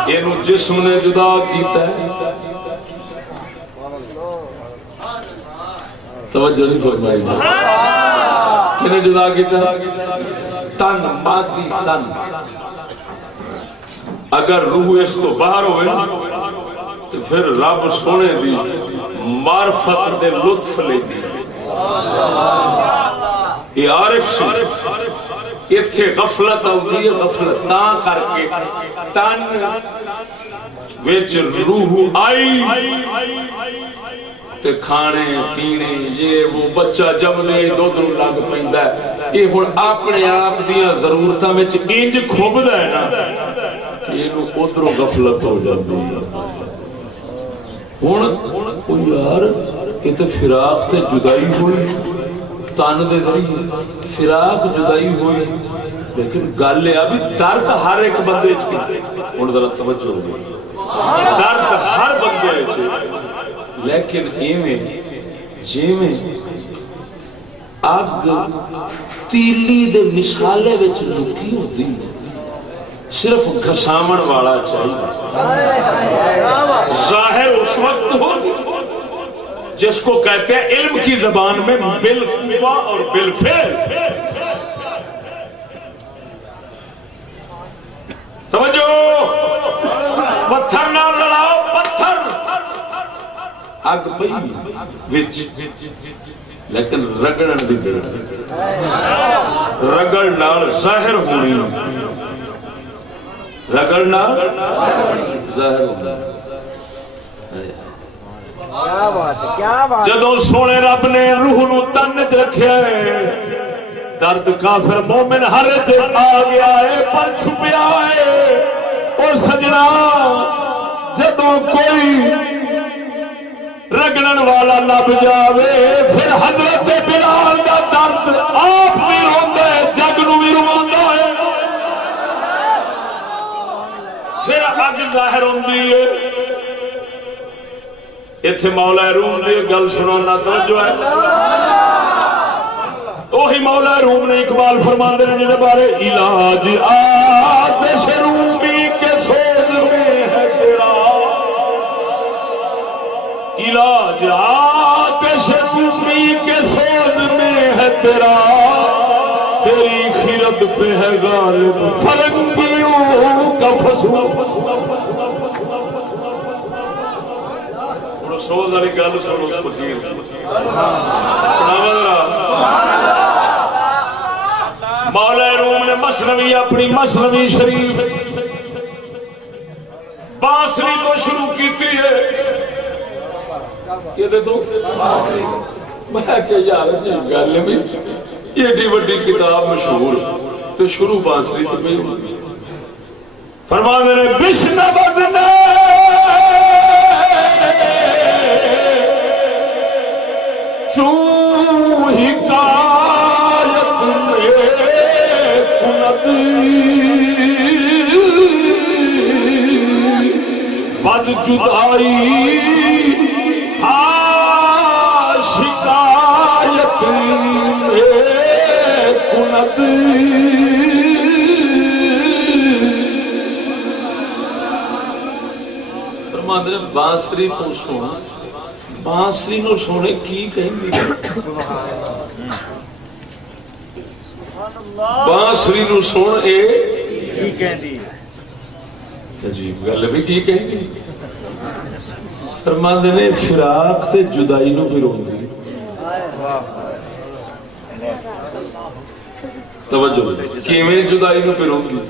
اینو جسم نے جدا کیتا ہے توجہ نہیں فرمائی کنے جدا کیتا تن مادی تن اگر روح اس تو باہر ہوئے تو پھر رب سونے دی معرفت دے لطف لیتی یہ عارف سے اتھے غفلت ہوتی ہے غفلت تاں کر کے تن وچ روح آئی تے کھانے پینے یہ وہ بچہ جب نے دودھ لگ پیندا ہے یہ ہن اپنے آپ دیاں ضرورتاں وچ انج کھوبدا ہے نا کہ اینو ادھروں غفلت ہو جاندی ہے ہن او یار یہ تے فراق تے جدائی ہوئی تن دے ذریعے فراق جدائی ہوئی لیکن گل یہ بھی درد ہر ایک بندے وچ ہن ذرا توجہ ہو درد ہر بندے وچ لیکن ایویں جیویں اگ تیلی دے مشالے وچ لکی ہوندی صرف گھساون والا چاہیے ظاہر اس وقت ہو جس کو کہتے ہیں علم کی زبان میں بالقوا اور بالفعل توجہ پتھر نہ لڑاؤ پتھر اگ پئی وچ لیکن رگڑن دی دیر رگڑ نال ظاہر ہونی رگڑ نال ظاہر ہونی جدوں سونے رب نے روح نو تن چ رکھیا ہے درد کافر مومن ہر چ آ گیا ہے پر چھپیا ہے اور سجنا جدوں کوئی رگڑن والا لب جاوے پھر حضرت بلال دا درد آپ بھی روندا ہے جگ نو بھی رواندا ہے پھر اگ ظاہر ہوندی ہے ایتھے مولا روم دی گل سنانا توجہ ہے وہی مولا روم نے اقبال فرماندے ہیں جن بارے علاج آتش رومی کے سوز میں ہے تیرا علاج آتش رومی کے سوز میں ہے تیرا تیری خیرت پہ ہے غالب فرنگیوں کا فسو سوز والی گل سنو فقیر مولا روم نے مثنوی اپنی مثنوی شریف بانسری تو شروع کی تھی ہے میں کہ یار گل میں ایڈی وڈی کتاب مشہور تو شروع بانسری تو پہ فرمانے نے بشن بدنے چون حکایت میں کند بز جدائی شکایت میں کند فرماندے نے بانسری تو سونا بانسری نو سونے کی کہیں بانسری نو سن اے عجیب گل بھی کی کہیں فرماندے نے فراق تے جدائی نو بھی روندی توجہ کیویں جدائی نو بھی روندی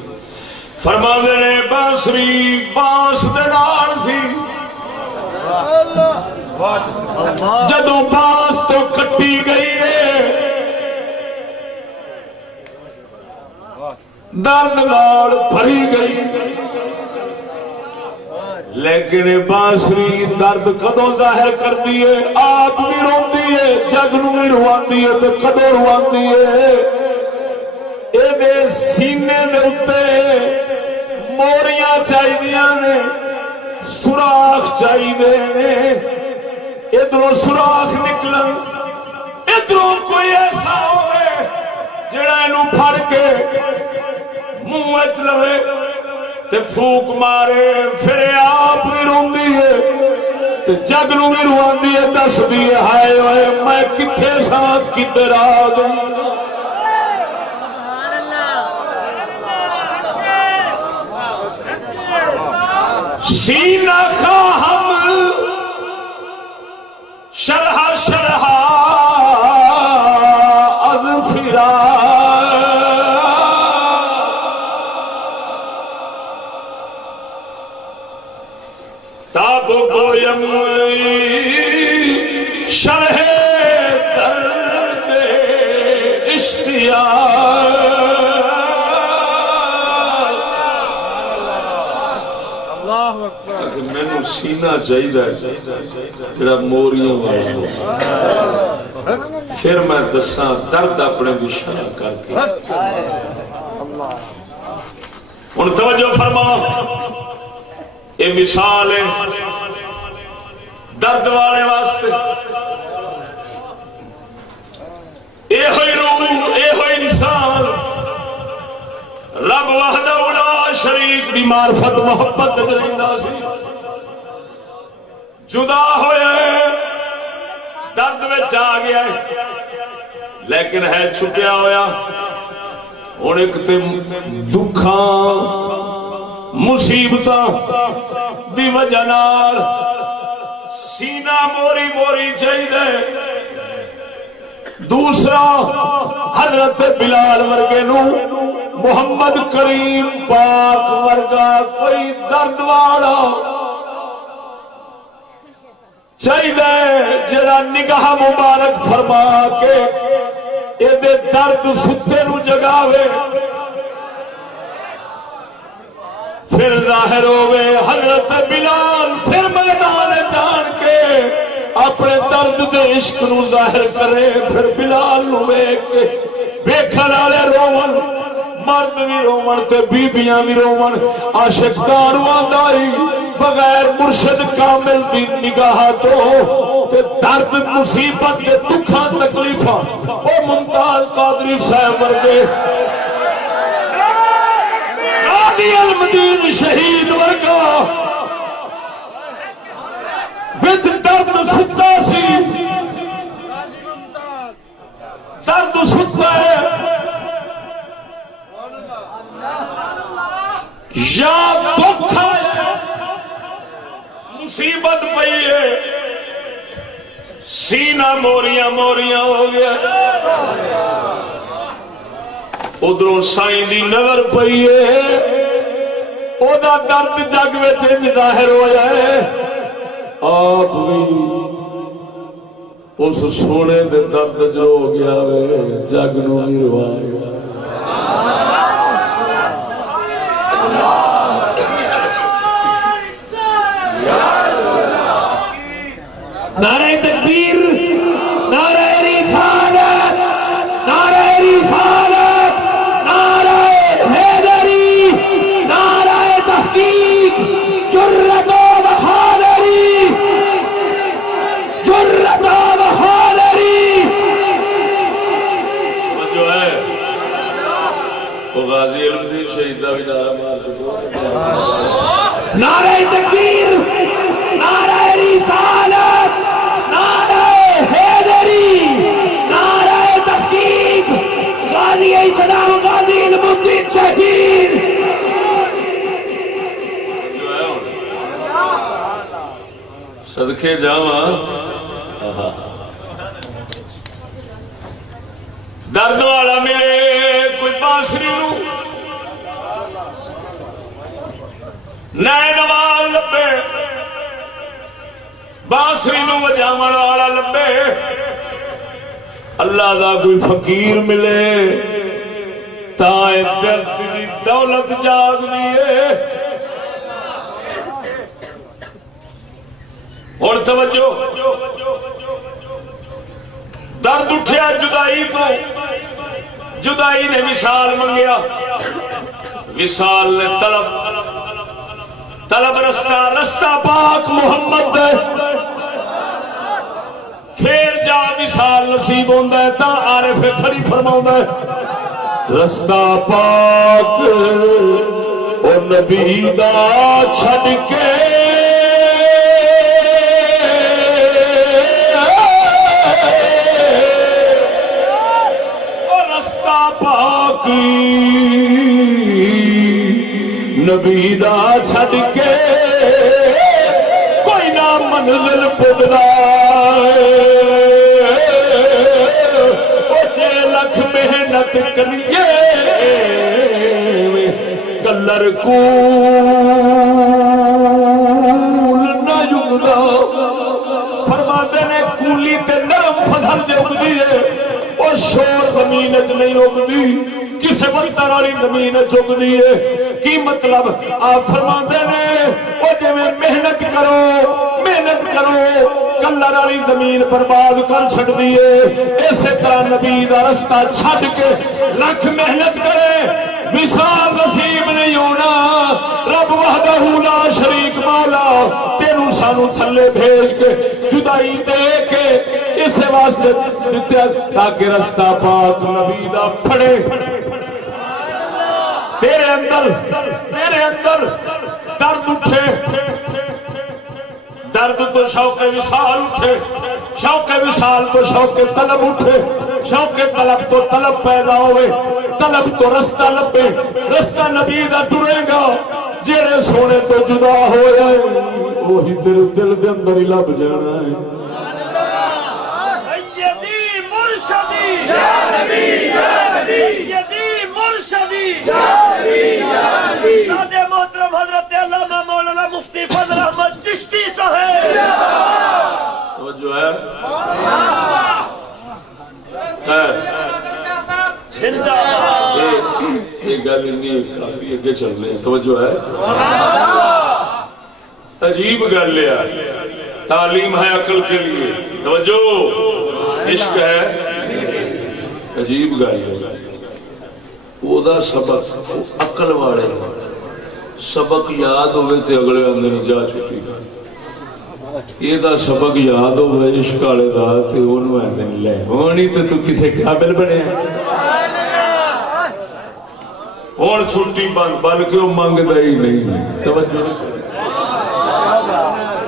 فرماندے نے بانسری بانس دے نال سی جدوں بانس تو کٹی گئی ہے درد نال بھری گئی لیکن بانسری درد کدوں ظاہر کرتی ہے آپ بھی روندی ہے جگ نو بھی رواندی ہے تو کدوں رواندی ہے اے سینے دے اوتے موریاں چاہیدیاں نے سوراخ چاہیدے نے ادھروں سوراخ نکلن ادھروں کوئی ایسا ہوئے جڑا اینو پھڑ کے منہ وچ لوے تے پھوک مارے پھر آپ بھی روندی ہے تے جگ نو بھی رواندی ہے دسدی ہے ہائے ہوئے میں کتھے سانس کدھر آ گئی سینہ کا ہم شرح شرح اظفرا تاب گویم شرح درد اشتیاق مینو سینہ چاہیے جڑا موریاں والا ہو پھر میں دساں درد اپنے بشا کر کے ہن توجہ فرما یہ مثال ہے درد والے واسطے اے ہوئی روح اے ہوئی انسان رب وحدہ لا شریک دی معرفت محبت رہندا سی جدا ہوئے درد وچ آ گیا ہے لیکن ہے چھپیا ہویا ہن ایک تے دکھاں مصیبتاں دی وجہ نال سینہ موری موری چاہیے دوسرا حضرت بلال ورگے نو محمد کریم پاک ورگا کوئی درد والا چاہیے جڑا نگاہ مبارک فرما کے اے دے درد ستے نو جگاوے پھر ظاہر ہوئے حضرت بلال پھر میدان جان کے اپنے درد دے عشق نو ظاہر کرے پھر بلال نو ویکھن والے روون مرد بھی روون تے بیبیاں بھی روون عاشق کارواں دائی بغیر مرشد کامل دی نگاہ تو تے درد مصیبت دے دکھاں تکلیفاں او ممتاز قادری صاحب ورگے غازی المدین شہید ورگا وچ درد ستا سی درد ستا ہے یا دکھ ہے مصیبت پئی ہے سینہ موریاں موریاں ہو گیا ادھروں سائیں دی نظر پئی ہے او دا درد جگ وچ ظاہر ہویا ہے آپ بھی اس سونے دے درد جو ہو گیا وے جگ نو بھی روا گیا نعرہ تکبیر نعرہ رسالت نعرہ رسالت نعرہ حیدری نعرہ تحقیق جرأت و بہادری جرأت و بہادری جو ہے وہ غازی المدین شہید کا بھی نعرہ مار نعرہ تکبیر نعرہ رسالت نعرہ حیدری نعرہ تحقیق غازی اسلام غازی المدین شہید صدقے جاواں درد والا ملے کوئی بانسری نو نئے نواز لبے بانسری نو وجاون والا لبے اللہ دا کوئی فقیر ملے تا درد دی دولت جاگ دیے اور توجہ درد اٹھیا جدائی تو جدائی نے وصال منگیا وصال نے طلب رستہ پاک محمد دے پھر جا وصال نصیب ہوندا ہے تا عارف کھڑی فرماوندا ہے رستہ پاک او نبی دا چھڈ کے نبی دا چھڈ کے کوئی نہ منزل پجدا جے لکھ محنت کریے کلر کول نہ جگدا فرماتے نے کولی تے نرم فضل جے اگدی ہے اور شور زمین اچ نہیں اگدی کسے برتر والی زمین چگدی ہے کی مطلب آپ فرماتے ہیں وہ جی میں محنت کرو کلر والی زمین برباد کر چھڑ دیے اسی طرح نبی دا رستہ چھڈ کے لکھ محنت کرے وصال نصیب نہیں ہونا رب وحدہ لا شریک مولا تینوں سانو تھلے بھیج کے جدائی دے کے اسے واسطے دتے تاکہ رستہ پاک نبی دا پھڑے تیرے اندر درد اٹھے درد تو شوق وصال اٹھے شوق وصال تو شوق طلب اٹھے شوق طلب تو طلب پیدا ہوئے طلب تو رستہ لبے رستہ نبی دا ٹرے گا جڑے سونے تو جدا ہو جائے وہی تیرے دل دے اندر ہی لب جانا ہے سیدی مرشدی یا نبی یا نبی یدی مرشدی یا نبی یا نبی استاد محترم حضرت علامہ مولانا مفتی فضل احمد چشتی صاحب توجہ ہے زندہ یہ گل کافی اگے چل رہے ہیں توجہ ہے عجیب گل ہے تعلیم ہے عقل کے لیے توجہ عشق ہے عجیب گل ہے وہ سبق عقل والے سبق یاد ہوئے تے اگلے آندے نے جا چھٹی یہ سبق یاد ہوئے عشق والے دا تے اونوں آندے نے لے ہونی تے تو کسے قابل بنے ہن چھٹی بند بلکہ وہ منگدا ہی نہیں توجہ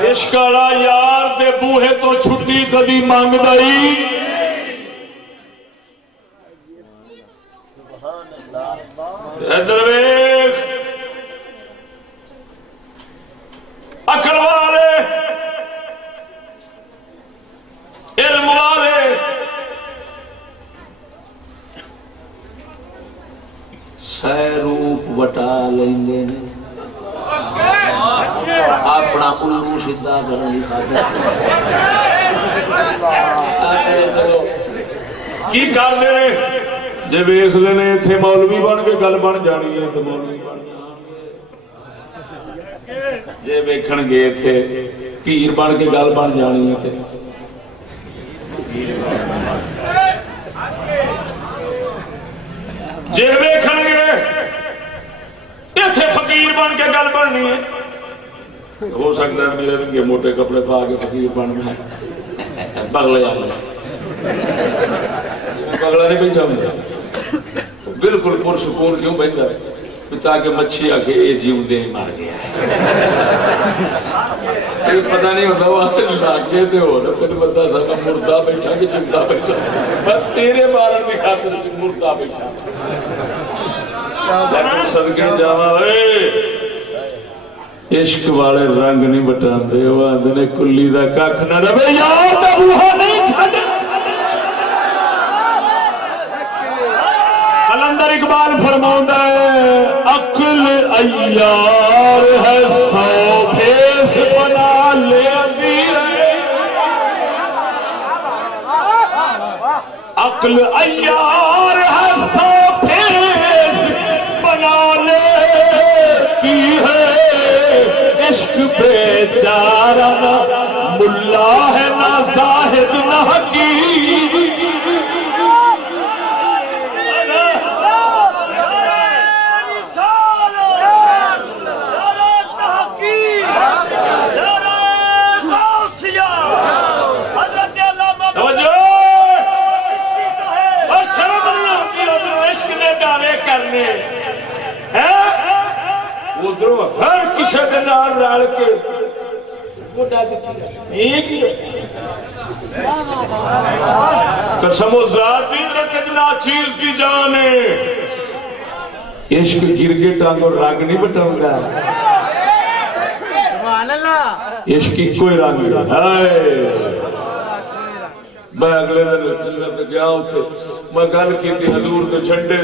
عشق والا یار دے بوہے تو چھٹی کدی منگدا ہی ادھر ویکھ عقل والے علم والے سہ روپ وٹا لیندے نے اپنا الو سیدھا کرن دی خاطر کی کردے نے جے ویکھدے نے ایتھے مولوی بن کے گل بن جانی ہے تے مولوی بن جانے جے ویکھن گے ایتھے پیر بن کے گل بن جانی ہے تے جے ویکھن گے ایتھے فقیر بن کے گل بننی ہے ہو سکتا ہے میرے رنگے موٹے کپڑے پا کے فقیر بن گئے بغلے آ گئے بغلا نہیں بیٹھا ہوں بالکل پرسکون کیوں بیٹھا ہے تاکہ مچھی آ کے یہ جیو دے مار گیا پتہ نہیں ہوتا وہ لاگے تے ہو رہا پھر بندہ سا مردہ بیٹھا کہ جمدہ بیٹھا بس تیرے مارن کی خاطر مردہ بیٹھا لیکن صدقے جاوا عشق والے رنگ نہیں بٹاندے وہ آندے نے کلی دا ککھ نہ رہے یار دا بوہا نہیں چھڈ قلندر اقبال فرماؤندا ہے عقل عیار ہے سو بھیس بنا لے عقل عیار ہے سو بھیس بنا لیتی ہے عشق بیچارہ نہ ملا ہے نہ زاہد نہ حکیم ادھر ہر کسی کے نال رل کے قسم ذات کتنا چیز کی جان ہے عشق گرگٹ اور رنگ نہیں بٹاؤں گا عشق کی کوئی رنگ نہیں میں اگلے دن گیا میں گل کی تھی حضور کے جھنڈے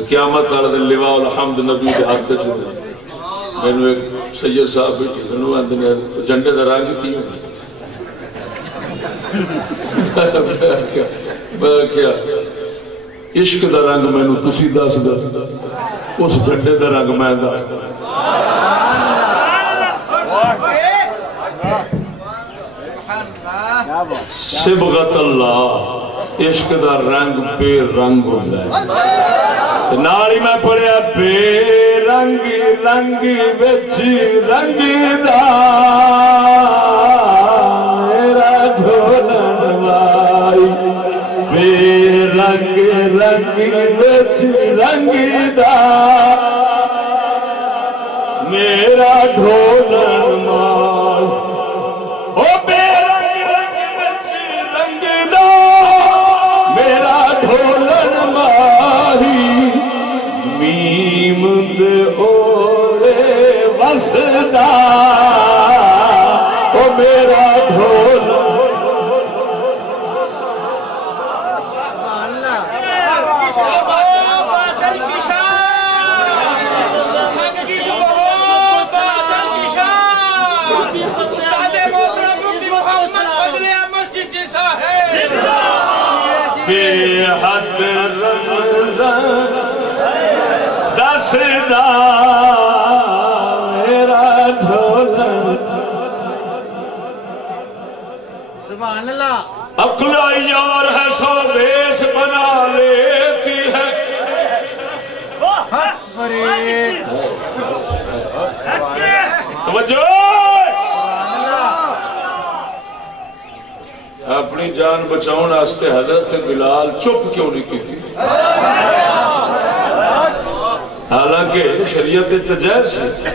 قیامت والے دن لواء الحمد نبی کے ہاتھ میں نے ایک سید صاحب جھنڈے کا رنگ کی کیا عشق کا رنگ مینو تسی دس دس اس جھنڈے کا رنگ میں صبغت اللہ عشق دا رنگ بے رنگ ہوتا ہے نالی میں پڑھیا بے رنگ رنگ بچ رنگ دا میرا ڈھولن وائی بے رنگ رنگ بچ رنگ دا میرا ڈھولن وائی او بے رنگ رنگ بچ رنگ دا میرا ڈھولن ماہی مند اوڑے وسدا او میرا ڈھول توجہ اپنی جان بچاؤ واسطے حضرت بلال چپ کیوں نہیں کی حالانکہ شریعت جائز سی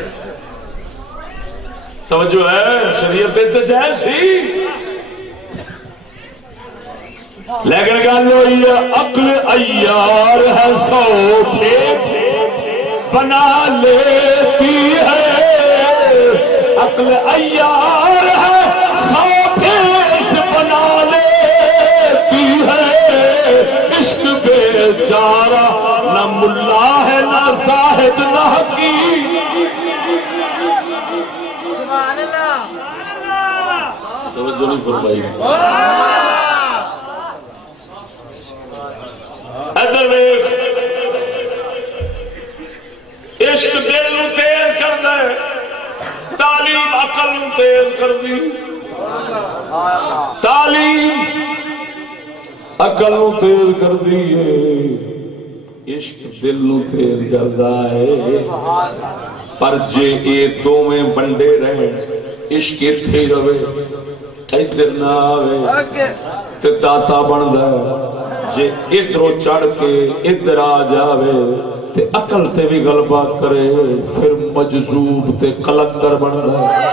توجہ ہے شریعت جائز سی لیکن گل ہوئی عقل عیار ہے سو پھیس بنا لیتی ہے عقل عیار ہے سو پھیس بنا لیتی ہے عشق بیچارہ نہ ملا ہے نہ زاہد نہ حکیم توجہ نہیں فرمائی ادھر دیکھ عشق دل نو تیز کردا ہے تعلیم عقل نو تیز کردی تعلیم عقل نو تیز کردی ہے عشق دل نو تیز کردا ہے پر جے اے دوویں بنڈے رہن عشق ایتھے ہی رہے ادھر نہ آوے تے داتا بندا ہے جے ادھروں چڑھ کے ادھر آ جاوے تے عقل تے بھی غلبہ کرے پھر مجذوب تے قلندر بندا ہے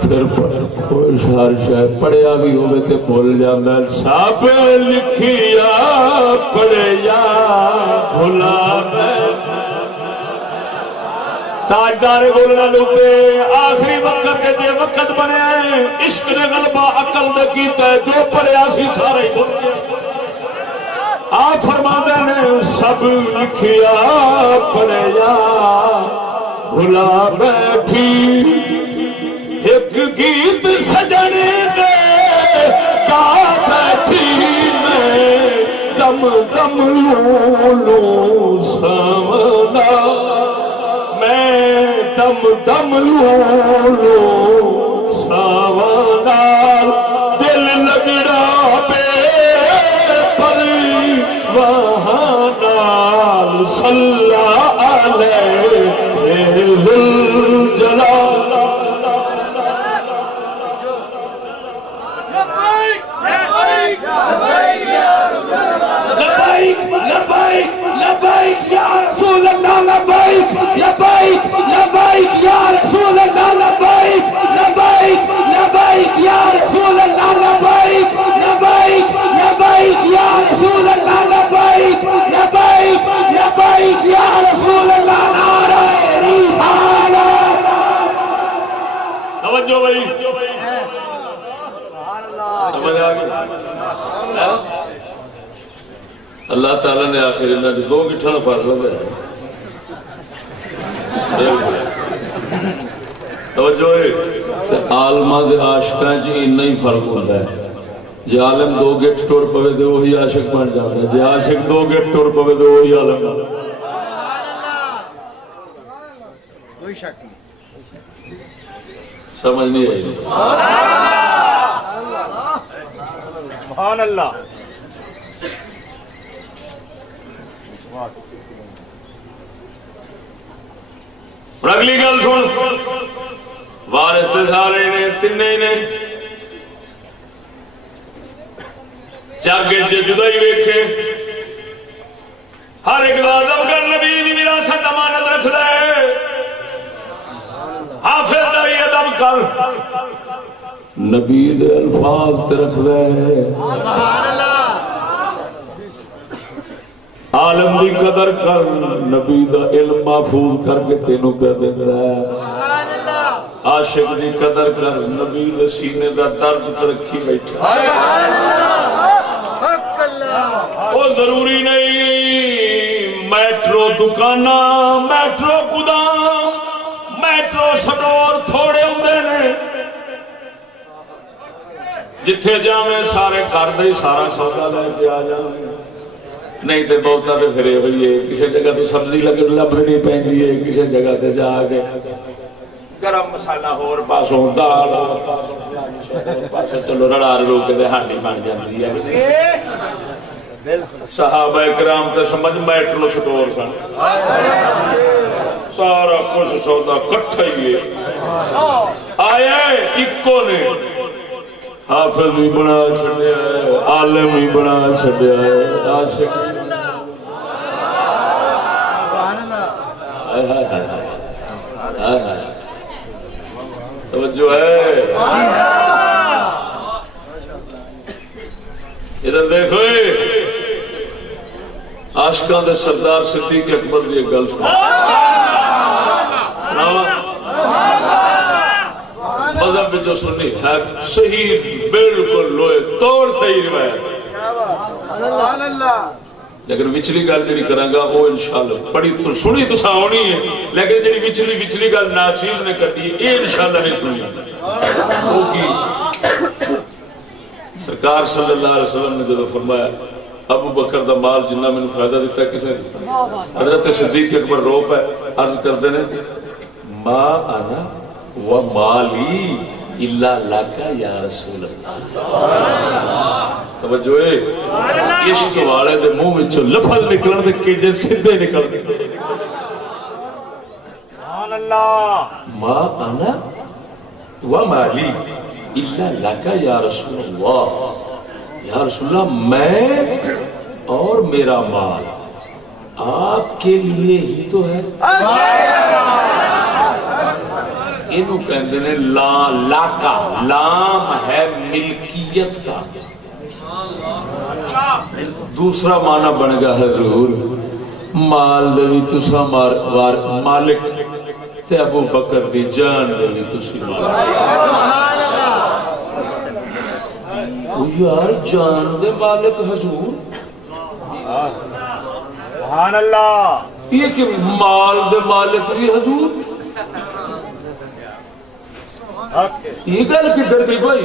پھر کوئی شاید پڑھیا بھی ہوئے تے بھول جاندا سب لکھیا پڑھیا بھلا بیٹھا تاجدار بولنا لوٹے آخری وقت کے جے وقت بنے عشق نے غلبہ عقل نے کیتا ہے جو پڑھیا سی سارا ہی بھول گیا آپ فرماتے ہیں سب لکھیا پڑھیا بھلا بیٹھی ایک گیت سجنے دے گا بیٹھی میں دم دم لوں سامنا دم دم لو ساوانال دل لگڑا پہ پری وہانال صلی علیہ الجلال لبیک لبیک یا رسول اللہ لبیک لبیک لبیک یا رسول اللہ لبیک لبیک لبیک یا رسول اللہ لبیک لبیک لبیک یا رسول اللہ لبیک لبیک لبیک یا رسول اللہ نعرہ رسالت توجہ بھائی سمجھ آ گئی اللہ تعالیٰ نے آخر انہوں نے دو گٹھا فاصلہ دیا توجہ عالماں دے عاشقاں جی اتنا ہی فرق ہوتا ہے جے عالم دو گٹھ ٹر پوے تے وہی عاشق بن جاتا ہے جے عاشق دو گٹھ ٹر پوے تے وہی عالم کوئی شک نہیں سمجھ نہیں آئی سبحان اللہ اگلی گل سن وارث تے سارے نے تین نے جگ جدائی ویکھے ہر ایک دا ادب کر نبی دی وراثت امانت رکھدا ہے حافظ دا ہی ادب کر نبی دے الفاظ تے رکھدا ہے سبحان اللہ عالم دی قدر کر نبی دا علم محفوظ کر کے تینوں پہ دیتا ہے عاشق دی قدر کر نبی دے سینے دا درد رکھی بیٹھا وہ ضروری نہیں میٹرو دکانہ میٹرو گودام میٹرو سٹور تھوڑے ہوندے نے جتھے جاویں سارے کر دے سارا سودا لے کے آ جاویں نہیں تو بہتا تو پھر ہوئی ہے کسی جگہ تو سبزی لبنی پی ہے کسی جگہ تے جا کے گرم مسالہ ہور پاسوں دال پاسوں چلو رڑا رو کے ہانڈی بن جاتی ہے صحابہ کرام تے سمجھ میٹرو سٹور سن سارا کچھ سودا کٹھا ہی ہے آیا اکو نے حافظ بھی بنا چھڈیا ہے عالم بھی بنا چھڈیا ہے عاشق توجہ ہے ادھر دیکھو عاشقاں دے سردار صدیق اکبر دی ایک گل مذہب جو سنی ہے صحیح بالکل لوہے توڑ صحیح روایت لیکن وچلی گل جی کرا وہ انشاءاللہ پڑھی سنی تو آنی ہے لیکن جی وچلی گل ناچیز نے کٹی یہ انشاءاللہ نہیں سنی وہ کی سرکار صلی اللہ علیہ وسلم نے جب فرمایا ابو بکر دا مال جنہ میں فائدہ دیتا ہے کسے دیتا حضرت صدیق اکبر رو پہ عرض کردے نے ما انا و مالی الا لکا یا رسول اللہ توجہ ہے عشق والے دے منہ وچوں لفظ نکلن دے کیجے سیدھے نکل دے سبحان اللہ ما انا و مالی الا لکا یا رسول اللہ یا رسول اللہ میں اور میرا مال آپ کے لیے ہی تو ہے انہوں کہندے نے لاکا لام ہے ملکیت کا دوسرا معنی بن گیا حضور مال دے بھی تسا مالک تے ابو بکر دی جان دے بھی تسی مالک یار جان دے مالک حضور سبحان اللہ یہ کہ مال دے مالک بھی حضور یہ گل کدھر گئی بھائی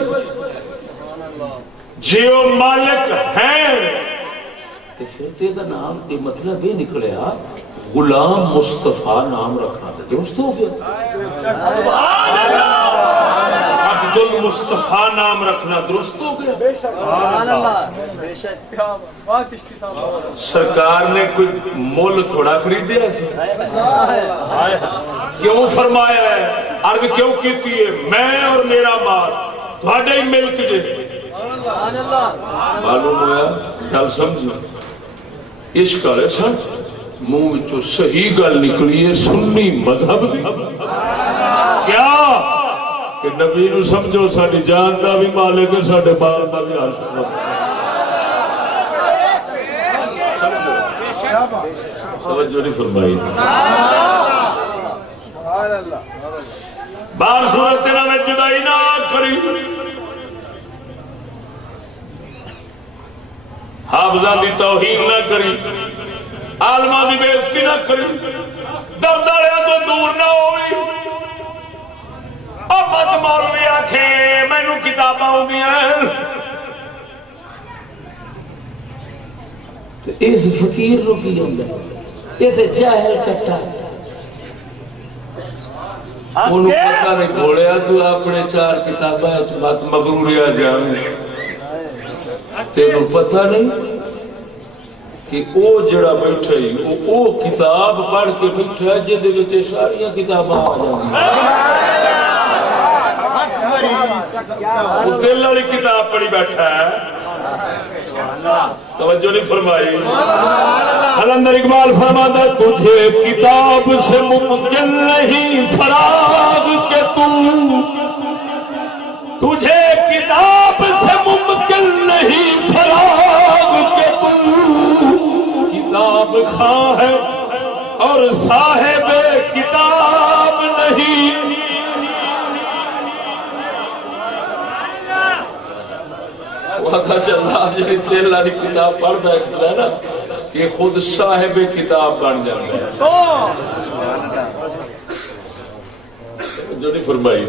جی وہ مالک ہیں تو پھر تیرا نام یہ مطلب یہ نکلیا غلام مصطفیٰ نام رکھنا تھا درست ہو گیا سبحان اللہ عبد المصطفیٰ نام رکھنا درست ہو گیا سبحان اللہ سرکار نے کوئی مول تھوڑا خریدیا کیوں فرمایا ہے عرض کیوں کیتی ہے میں اور میرا مال تھوڑے ہی ملک جے معلوم ہوا خیال سمجھو عشق کرے سن منہ وچوں صحیح گل نکلی ہے سنی مذہب دی کیا کہ نبی نو سمجھو ساری جان دا بھی مالک ہے ساڈے مال دا بھی عاشق توجہ نہیں فرمائی بار صورت نہ میں جدائی نہ کری حافظاں دی توہین نہ کری عالماں دی بے عزتی نہ کری درد والے تو دور نہ ہووی اور مت مولوی آکھے مینوں کتاباں ہوندیاں تے اس فقیر نو کی ہوندا اس جاہل کٹا انہوں پتہ نہیں کھوڑیا تو اپنے چار کتاباں مت مبروریا جاویں تینوں پتہ نہیں کہ او جڑا بیٹھا ہی او کتاب پڑھ کے بیٹھا ہے جے وچ ساری کتاباں آ جاندیاں او دل والی کتاب پڑھی بیٹھا ہے توجہ نہیں فرمائی قلندر اقبال فرماتا تجھے کتاب سے ممکن نہیں فراغ کے تجھے کتاب سے ممکن نہیں فراغ کے کتاب خواہ ہے اور صاحب کتاب نہیں پتہ چلا جی تیل والی کتاب پڑھ بیٹھتا ہے نا یہ خود صاحب کتاب بن جاتا ہے جو نہیں فرمائی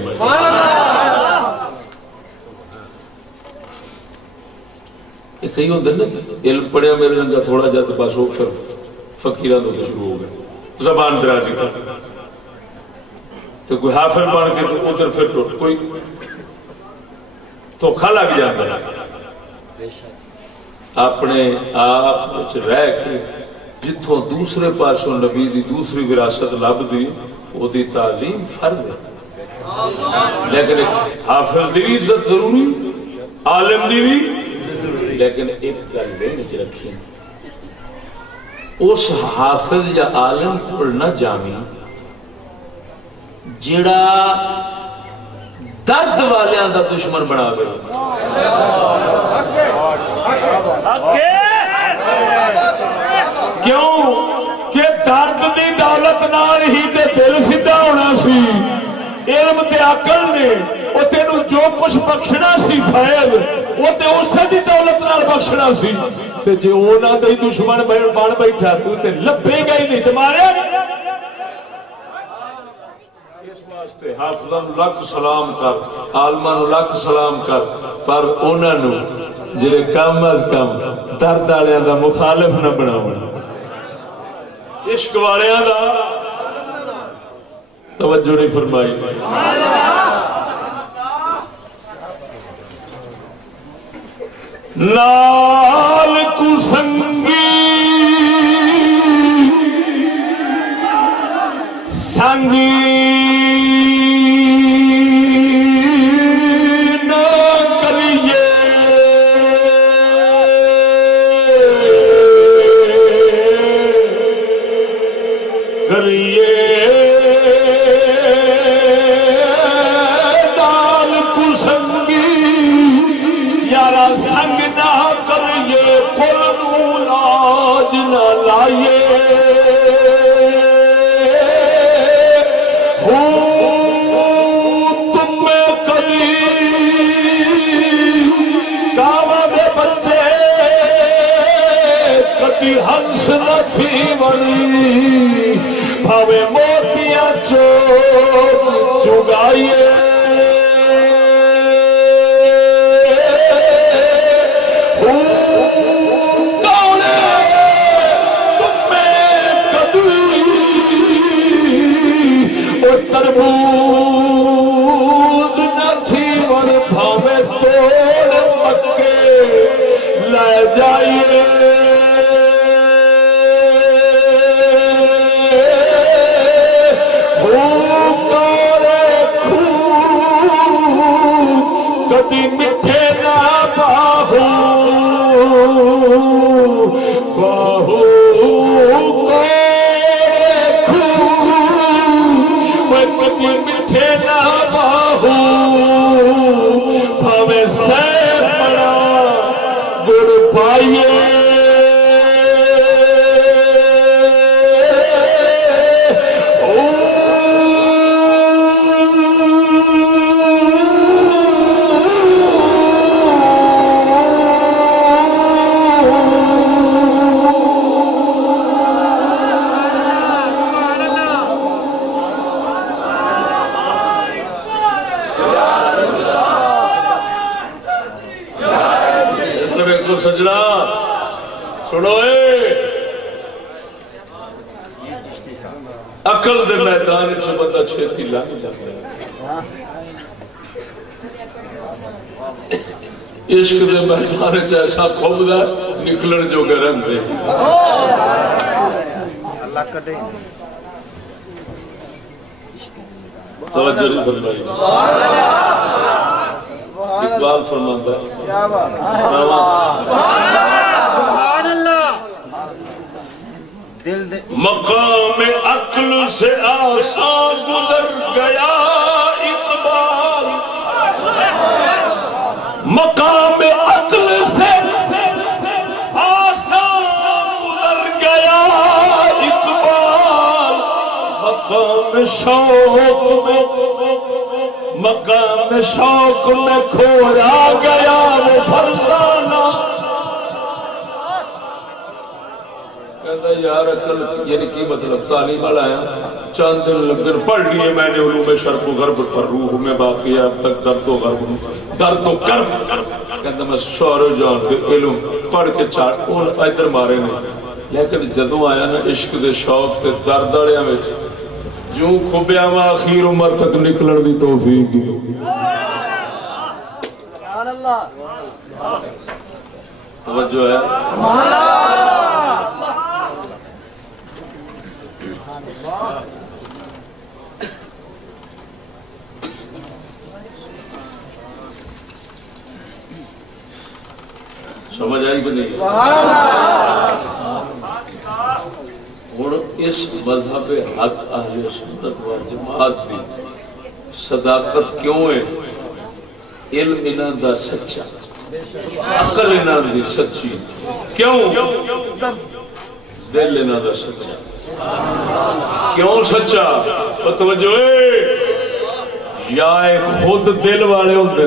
کئی ہوتے نا علم پڑھیا میرے رنگا تھوڑا جا تو بس وہ پھر فقیران تو شروع ہو گئے زبان درازی کا تو کوئی حافظ بن کے تو ادھر پھر کوئی دھوکھا لگ جاتا ہے اپنے آپ رہ کے جتوں دوسرے پاسوں نبی دی دوسری وراثت لبدی وہ دی تعظیم فرض ہے، لیکن حافظ دی بھی عزت ضروری، عالم دی بھی، لیکن ایک گل ذہن وچ رکھی، اس حافظ یا عالم کو نہ جامی جڑا درد والیاں دا دشمن بنا دے۔ کیوں کہ درد دی دولت نال ہی تے دل سیدھا ہونا سی، علم تے عقل نے وہ تینوں جو کچھ بخشنا سی فیض وہ تے اسے دی دولت نال بخشنا سی، تے جے انہاں دے دشمن بن بیٹھا تو تے لبے گا ہی نہیں تے ماریا حافظاں نوں لاکھ سلام کر، عالماں نوں لاکھ سلام کر، پر انہاں نوں جڑے کم از کم درد والیاں دا مخالف نہ بناون، عشق والیاں دا توجہ نہیں فرمائی۔ نال کو سنگی سنگی ہنس نہ تھی بڑی بھاوے موتیاں چوک چگائیے کونے تمہیں کبھی وہ تربوز نہ تھی بڑی بھاوے توڑ مکے لے جائیے میٹھے نہ باہو باہو کبھی میٹھے نہ باہو بھاوے سے بڑا گڑ پائیے سجنا سنو عقل دے میدان چ بندہ چھتی لنگ جاتا ہے، عشق دے میدان چ ایسا کھبدا نکلن جو گرم دے اللہ کدے توجہ نہیں فرمائی۔ اقبال فرماتا ہے مقام عقل سے آسان گزر گیا اقبال، مقام عقل سے آسان گزر گیا اقبال، مقام شوق میں مقام شوق میں کھویا گیا وہ فرزانہ۔ کہتا یار عقل یعنی کی مطلب تعلیم والا ہے، چاند دن لگن پڑھ لیے میں نے علوم شرق و غرب پر، روح میں باقی ہے اب تک درد و غرب درد و کرب، کہتا میں سارے جان کے علم پڑھ کے چاٹ ادھر مارے نے، لیکن جدوں آیا نا عشق دے شوق تے درد والےاں وچ جو کھبیا وا اخیر عمر تک نکلن دی توفیق سبحان اللہ۔ توجہ ہے؟ سمجھ آئی کہ نہیں؟ ہوں اس مذہب حق اہل سنت و جماعت کی صداقت کیوں ہے؟ علم انہاں دا سچا، عقل انہاں دی سچی، کیوں؟ دل انہاں دا سچا، کیوں سچا؟ توجہ یا خود دل والے ہوندے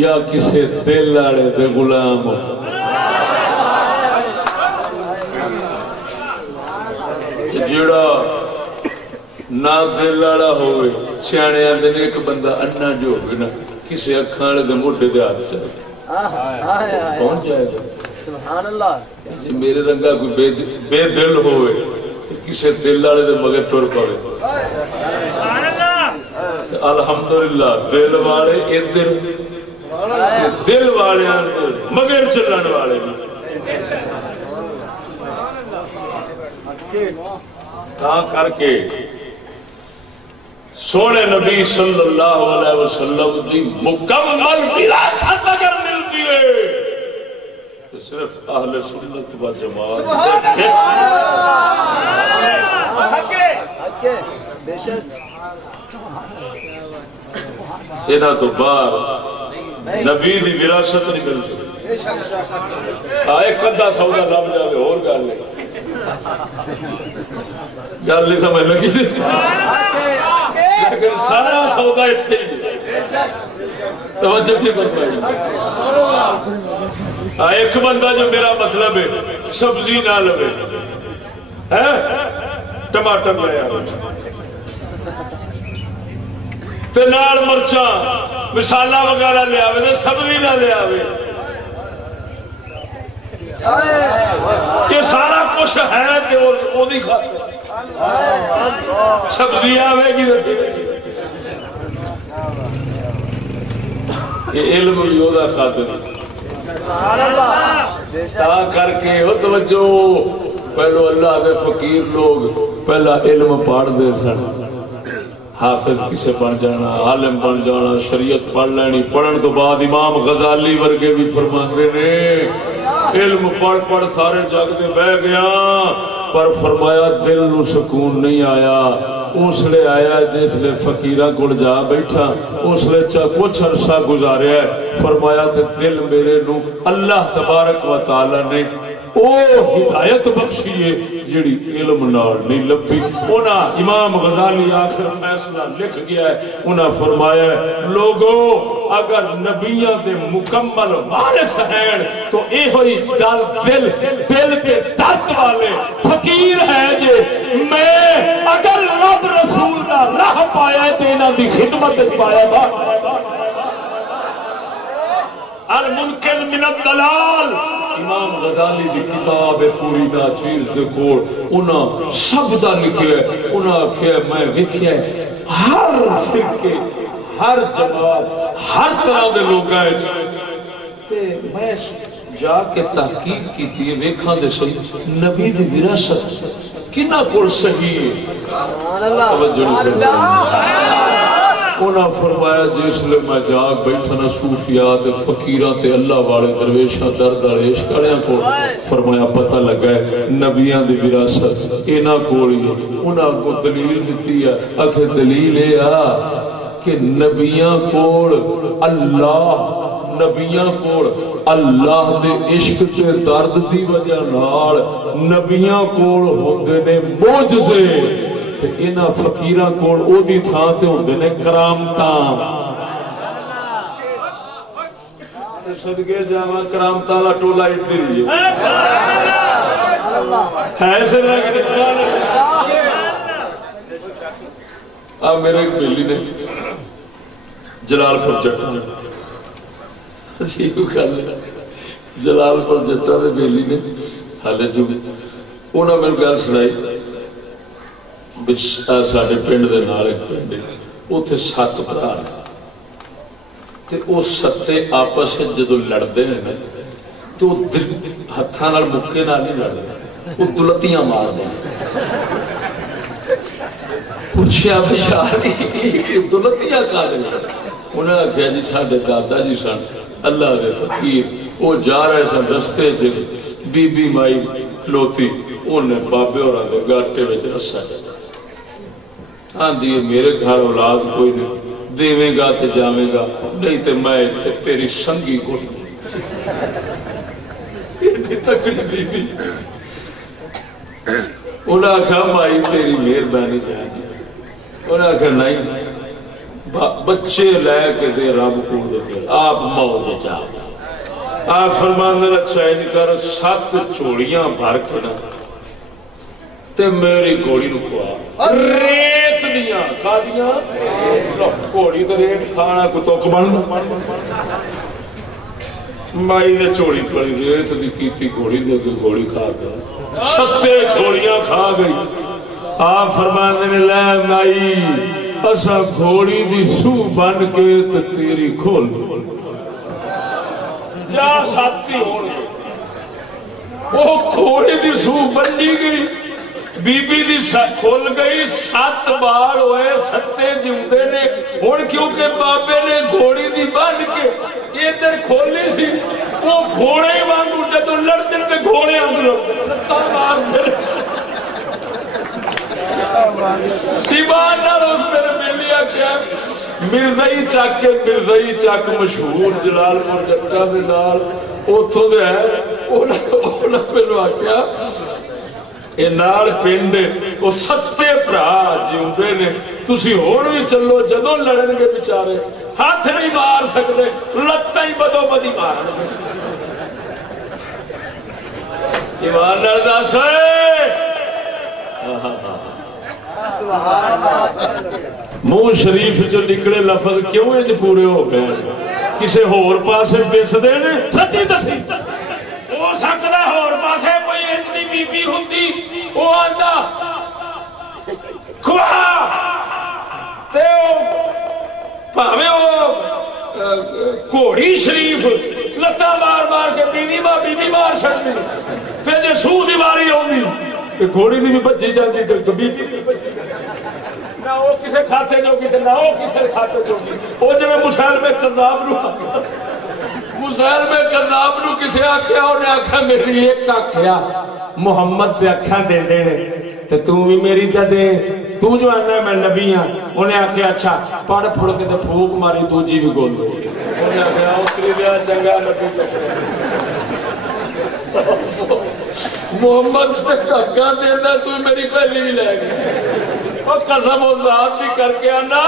یا کسے دل والے دے غلام ہو۔ جڑا نہ دل والا ہوئے، سیانے آندے نے ایک بندہ انا جو ہوگا نا کسی اکھاں والے دے موڈے دے ہاتھ سے پہنچ جائے گا۔ سبحان اللہ۔ جی میرے رنگا کوئی بے دل ہوئے تو کسی دل والے دے مگر ٹر پڑے۔ سبحان اللہ۔ الحمدللہ دل والے ادھر دل والے مگر چلن والے کر کے سونے نبی صلی اللہ علیہ وسلم کی مکمل وراثت اگر ملتی ہے تو صرف اہل سنت و جماعت انہاں تو باہر نبی دی وراثت نہیں ملتی۔ ایک ادھا سودا لب جائے اور گل نہیں سمجھ لگی، لیکن سارا سودا اتنے توجہ نہیں کر پائی۔ ایک بندہ جو میرا مطلب ہے سبزی نہ لوے، ٹماٹر لے تے نال مرچاں مسالہ وغیرہ لے آوے تے سبزی نہ لے آوے، یہ سارا کچھ ہے تے او دی خاطر سبزی آوے گی۔ یہ علم یودا خاطر تا کر کے ہو توجہ پہلو اللہ دے فقیر لوگ پہلا علم پڑھ دے سن، حافظ کسے بن جانا، عالم بن جانا، شریعت پڑھ لینی، پڑھن تو بعد امام غزالی ورگے بھی فرماندے نے علم پڑھ پڑھ سارے جگ دے بہ گیا، پر فرمایا دل نو سکون نہیں آیا۔ اس لئے آیا جس لئے فقیرہ گڑ جا بیٹھا، اس لئے کچھ عرصہ گزاریا ہے، فرمایا تے دل میرے نو اللہ تبارک و تعالی نے او ہدایت بخشی ہے جڑی علم نال نہیں لبھی۔ انہاں امام غزالی آخر فیصلہ لکھ گیا ہے، انہاں فرمایا ہے لوگو اگر نبیوں دے مکمل وارث ہیں تو اے ہوئی دل کے درد والے فقیر ہے جے میں اگر رب رسول دا راہ پایا ہے تے انہاں دی خدمت پایا با۔ المنکر من الدلال امام غزالی دی کتاب پوری نا چیز دے کول انہاں سب دا لکھیا ہے، انہاں آکھیا میں ویکھیا ہے ہر فرقے ہر جماعت ہر طرح دے لوگ آئے تے میں جا کے تحقیق کیتی ہے ویکھاں دے صحیح نبی دی وراثت کنا کول صحیح ہے۔ سبحان اللہ۔ انہاں فرمایا جس لئے میں جاگ بیٹھا نا صوفیات فقیرات اللہ والے درویشاں درد والے عشق والےاں کو فرمایا پتہ لگا ہے نبیاں دی وراثت انہاں کول ہی ہے۔ انہاں کو دلیل دتی ہے، آکھے دلیل ہے کہ نبیاں کول اللہ دے عشق تے درد دی وجہ نال نبیاں کول ہوندے نے معجزے، انہاں فقیراں کول او دی تھاں تے ہوندے نے کرامتاں۔ صدقے جاواں کرامتاں والا ٹولا ادھر ہی ہے سر میرے ایک بیلی نے جلال پور جٹا جلال پور جٹا دے بیلی نے حالے جو انہاں میرے گل سنائی ساڈے پنڈ دے نال ایک پنڈ اوتھے 7 بھرا تے او 7 آپس جدوں لڑدے نے نا تو ہاتھوں مکے نال نہیں لڑنا، وہ دلتیاں مار دیں. پوچھا یار دلتیاں کا دیں؟ انہیں آخیا جی سارے دادا جی سن اللہ دے فقیر، وہ جا رہے سن رستے سے بی بی مائی کھلوتی، انہیں بابے اور گاٹے میں رسا آدھی میرے گھر اولاد کوئی نہیں، دے گا تو جاوے گا، نہیں تو میں اتنے تیری سنگی کو تکڑی بی بی. انہیں آخیا مائی تیری مہربانی جائے. انہیں آخیا نہیں بچے لے کے دے رب کو دے آپ موج چاہ. آپ فرماندے اچھا ان کر 7 چوڑیاں بھر کے نا تے میری گھوڑی نو کھوا ریت دیاں کھا دیاں گھوڑی تے ریت کھانا کو تک بن. مائی نے چوڑی پڑی ریت دی کیتی گھوڑی دے کے گھوڑی کھا کے 7 چوڑیاں کھا گئی. آپ فرماندے نے لے مائی اسا گھوڑی دی سو بن کے تے تیری کھول جا ساتھی ہون. وہ گھوڑی دی سو بنی گئی، بی بی دی کھل گئی، 7 بار ہوئے 7 جیوندے نے. ہن کیونکہ بابے نے گھوڑی دی بن کے ادھر کھولی سی، وہ گھوڑے وانگو جدوں لڑتے تے گھوڑے وانگو لڑتے لتاں مارتے دیوان نہ روز میرے ملیا کیا مرزائی چک کے مرزائی چک مشہور جلال پور جٹا دے نال اوتھوں دے ہے. انہاں مینوں آکھیا اے نال پنڈ او 7 بھرا جیوندے نے، تسی ہن وی چلو، جدوں لڑن گے بیچارے ہاتھ نہیں مار سکدے، لتاں ہی بدو بدی مارن گے. ایمان نال دس منہ شریف جو نکلے لفظ کیوں انج پورے ہو گئے؟ کسے ہور پاسے پس دے نے؟ سچی دسی ہو سکتا ہور پاسے کوئی انج دی بی بی ہوندی او آندا کھوا تے بھاویں او گھوڑی شریف لتاں مار مار کے بی بی مار چھڈدی، تے جے سو دی واری آوندی گھوڑی دی بھی بچی جاتی تو بی بی نہ وہ کسے کھاتے جو کی نہ وہ کسے کھاتے جو کی. وہ جب مسلم کذاب نو کسے آکھیا انہیں آکھیا میری ایک آکھیا محمد تے اکھاں دے دینے تے تو بھی میری تے دے، تو جو آنا میں نبی ہاں. انہیں آکھیا اچھا پڑھ پھڑ کے تے پھوک ماری دوجی بھی گول دے. انہیں آکھیا اتری دیا چنگا نبی محمد سے کھا دینا تو میری پہلی بھی لے گئی. اور قسم و ذات بھی کر کے آنا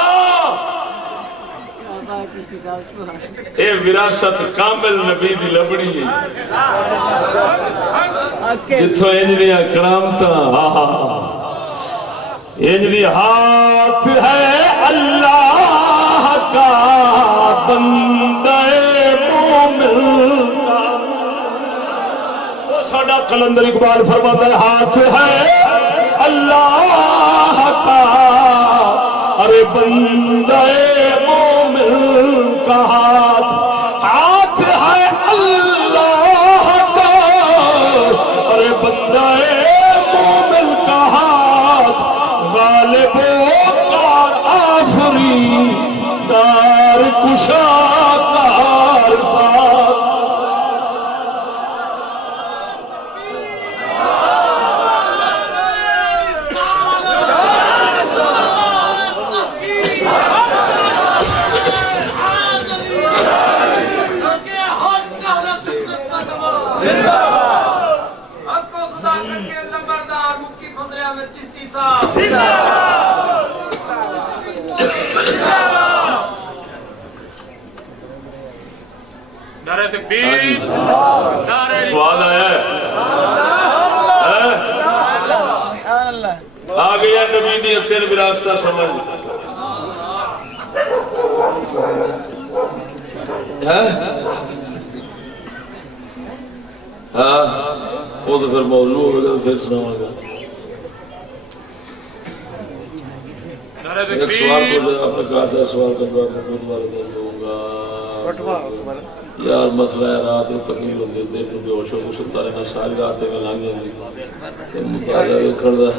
اے وراثت کامل نبی دی لبڑی جتوں انجنیا کرامتا انجنی ہاتھ ہے اللہ کا بندے مومن کا. ساڈا کلندر اقبال فرماتا ہے ہاتھ ہے اللہ کا ارے بندے مومن کا ہاتھ ہے اللہ کا ارے بندے مومن کا ہاتھ غالب کار آفری کار کشا کار ساتھ. سواد آیا ہے آ گیا نبی دی تین وراثت سمجھ ہاں وہ تو پھر موضوع ہوگا پھر سناواں گا. ایک سوال اپنے کہا تھا سوال کا جواب ہوگا یار مسئلہ ہے رات تکلیف ہوتی ہے دل بے ہوش ہو کے ستا رہنا ساری رات میں لنگ جاتی مطالعہ ویکھن دا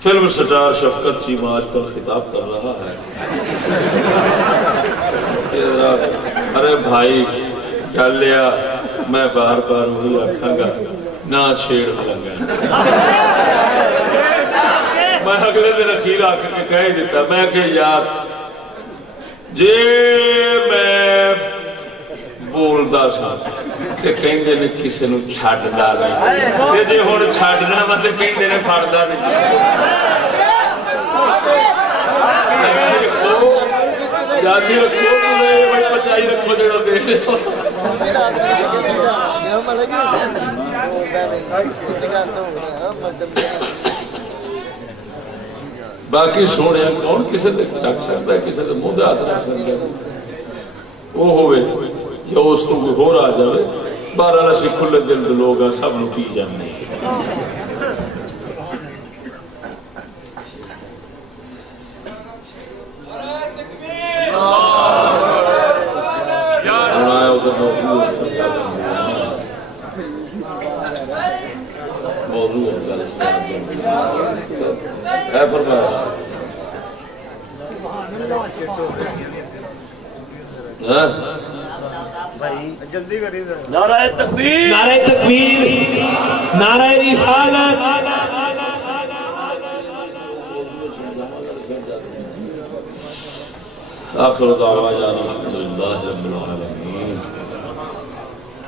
فلم سٹار شفقت چیمہ آج کل خطاب کر رہا ہے ارے بھائی گل لیا میں بار بار وہی آکھاں گا نہ چھیڑ لگا میں اگلے دن اخیر آ کے کہہ دیتا میں کہ یار جی میں بولدا سا تے کہندے نے کسے نو چھڈدا نہیں تے جے ہن چھڈنا وا تے کہندے نے پھڑدا نہیں جادی رکھو تے پچائی رکھو جڑا دے باقی سونے کون کسی رکھ سکتا ہے کسی کے منہ ہاتھ رکھ سکتا ہے وہ ہوئے یا اس کو کوئی ہو رہا جائے بارہ اسی کھلے دل دے لوگ ہیں سب نو کی جانے موضوع ہے فرمایا نعرہ تکبیر نعرہ تکبیر نعرہ رسالت آخر دعوانا الحمدللہ رب العالمین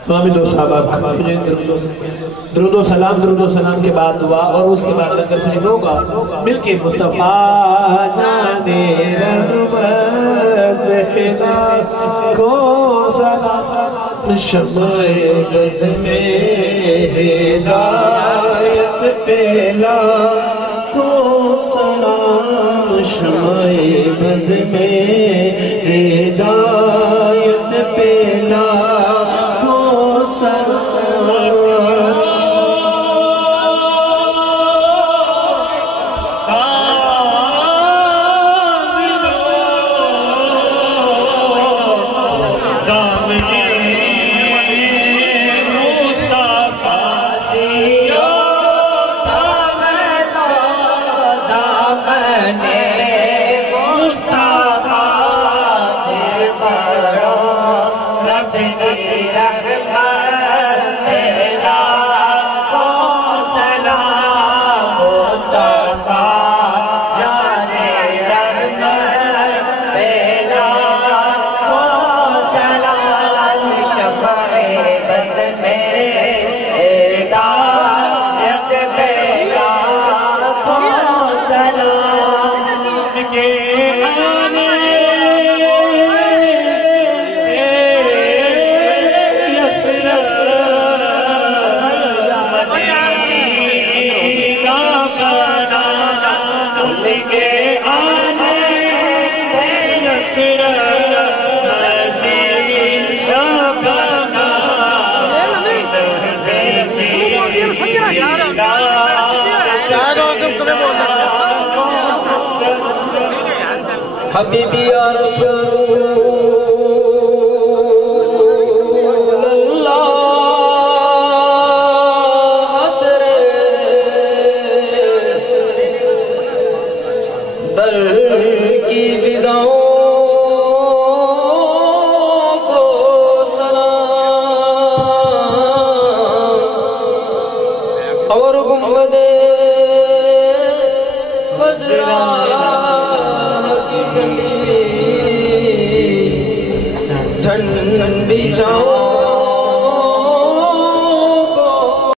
تمام دو صحابہ درود و سلام کے بعد دعا اور اس کے بعد لنگر شریف ہوگا مل کے مصطفیٰ جانے رحمت رہنا کو سلام شمع غز میں ہدایت پہلا کو سلام شمع غز میں ہدایت پہلا حبیبی یا رسول اللہ تیرے در کی فضاؤں کو سلام اور گنبد خضرا ٹھنڈی چھاؤں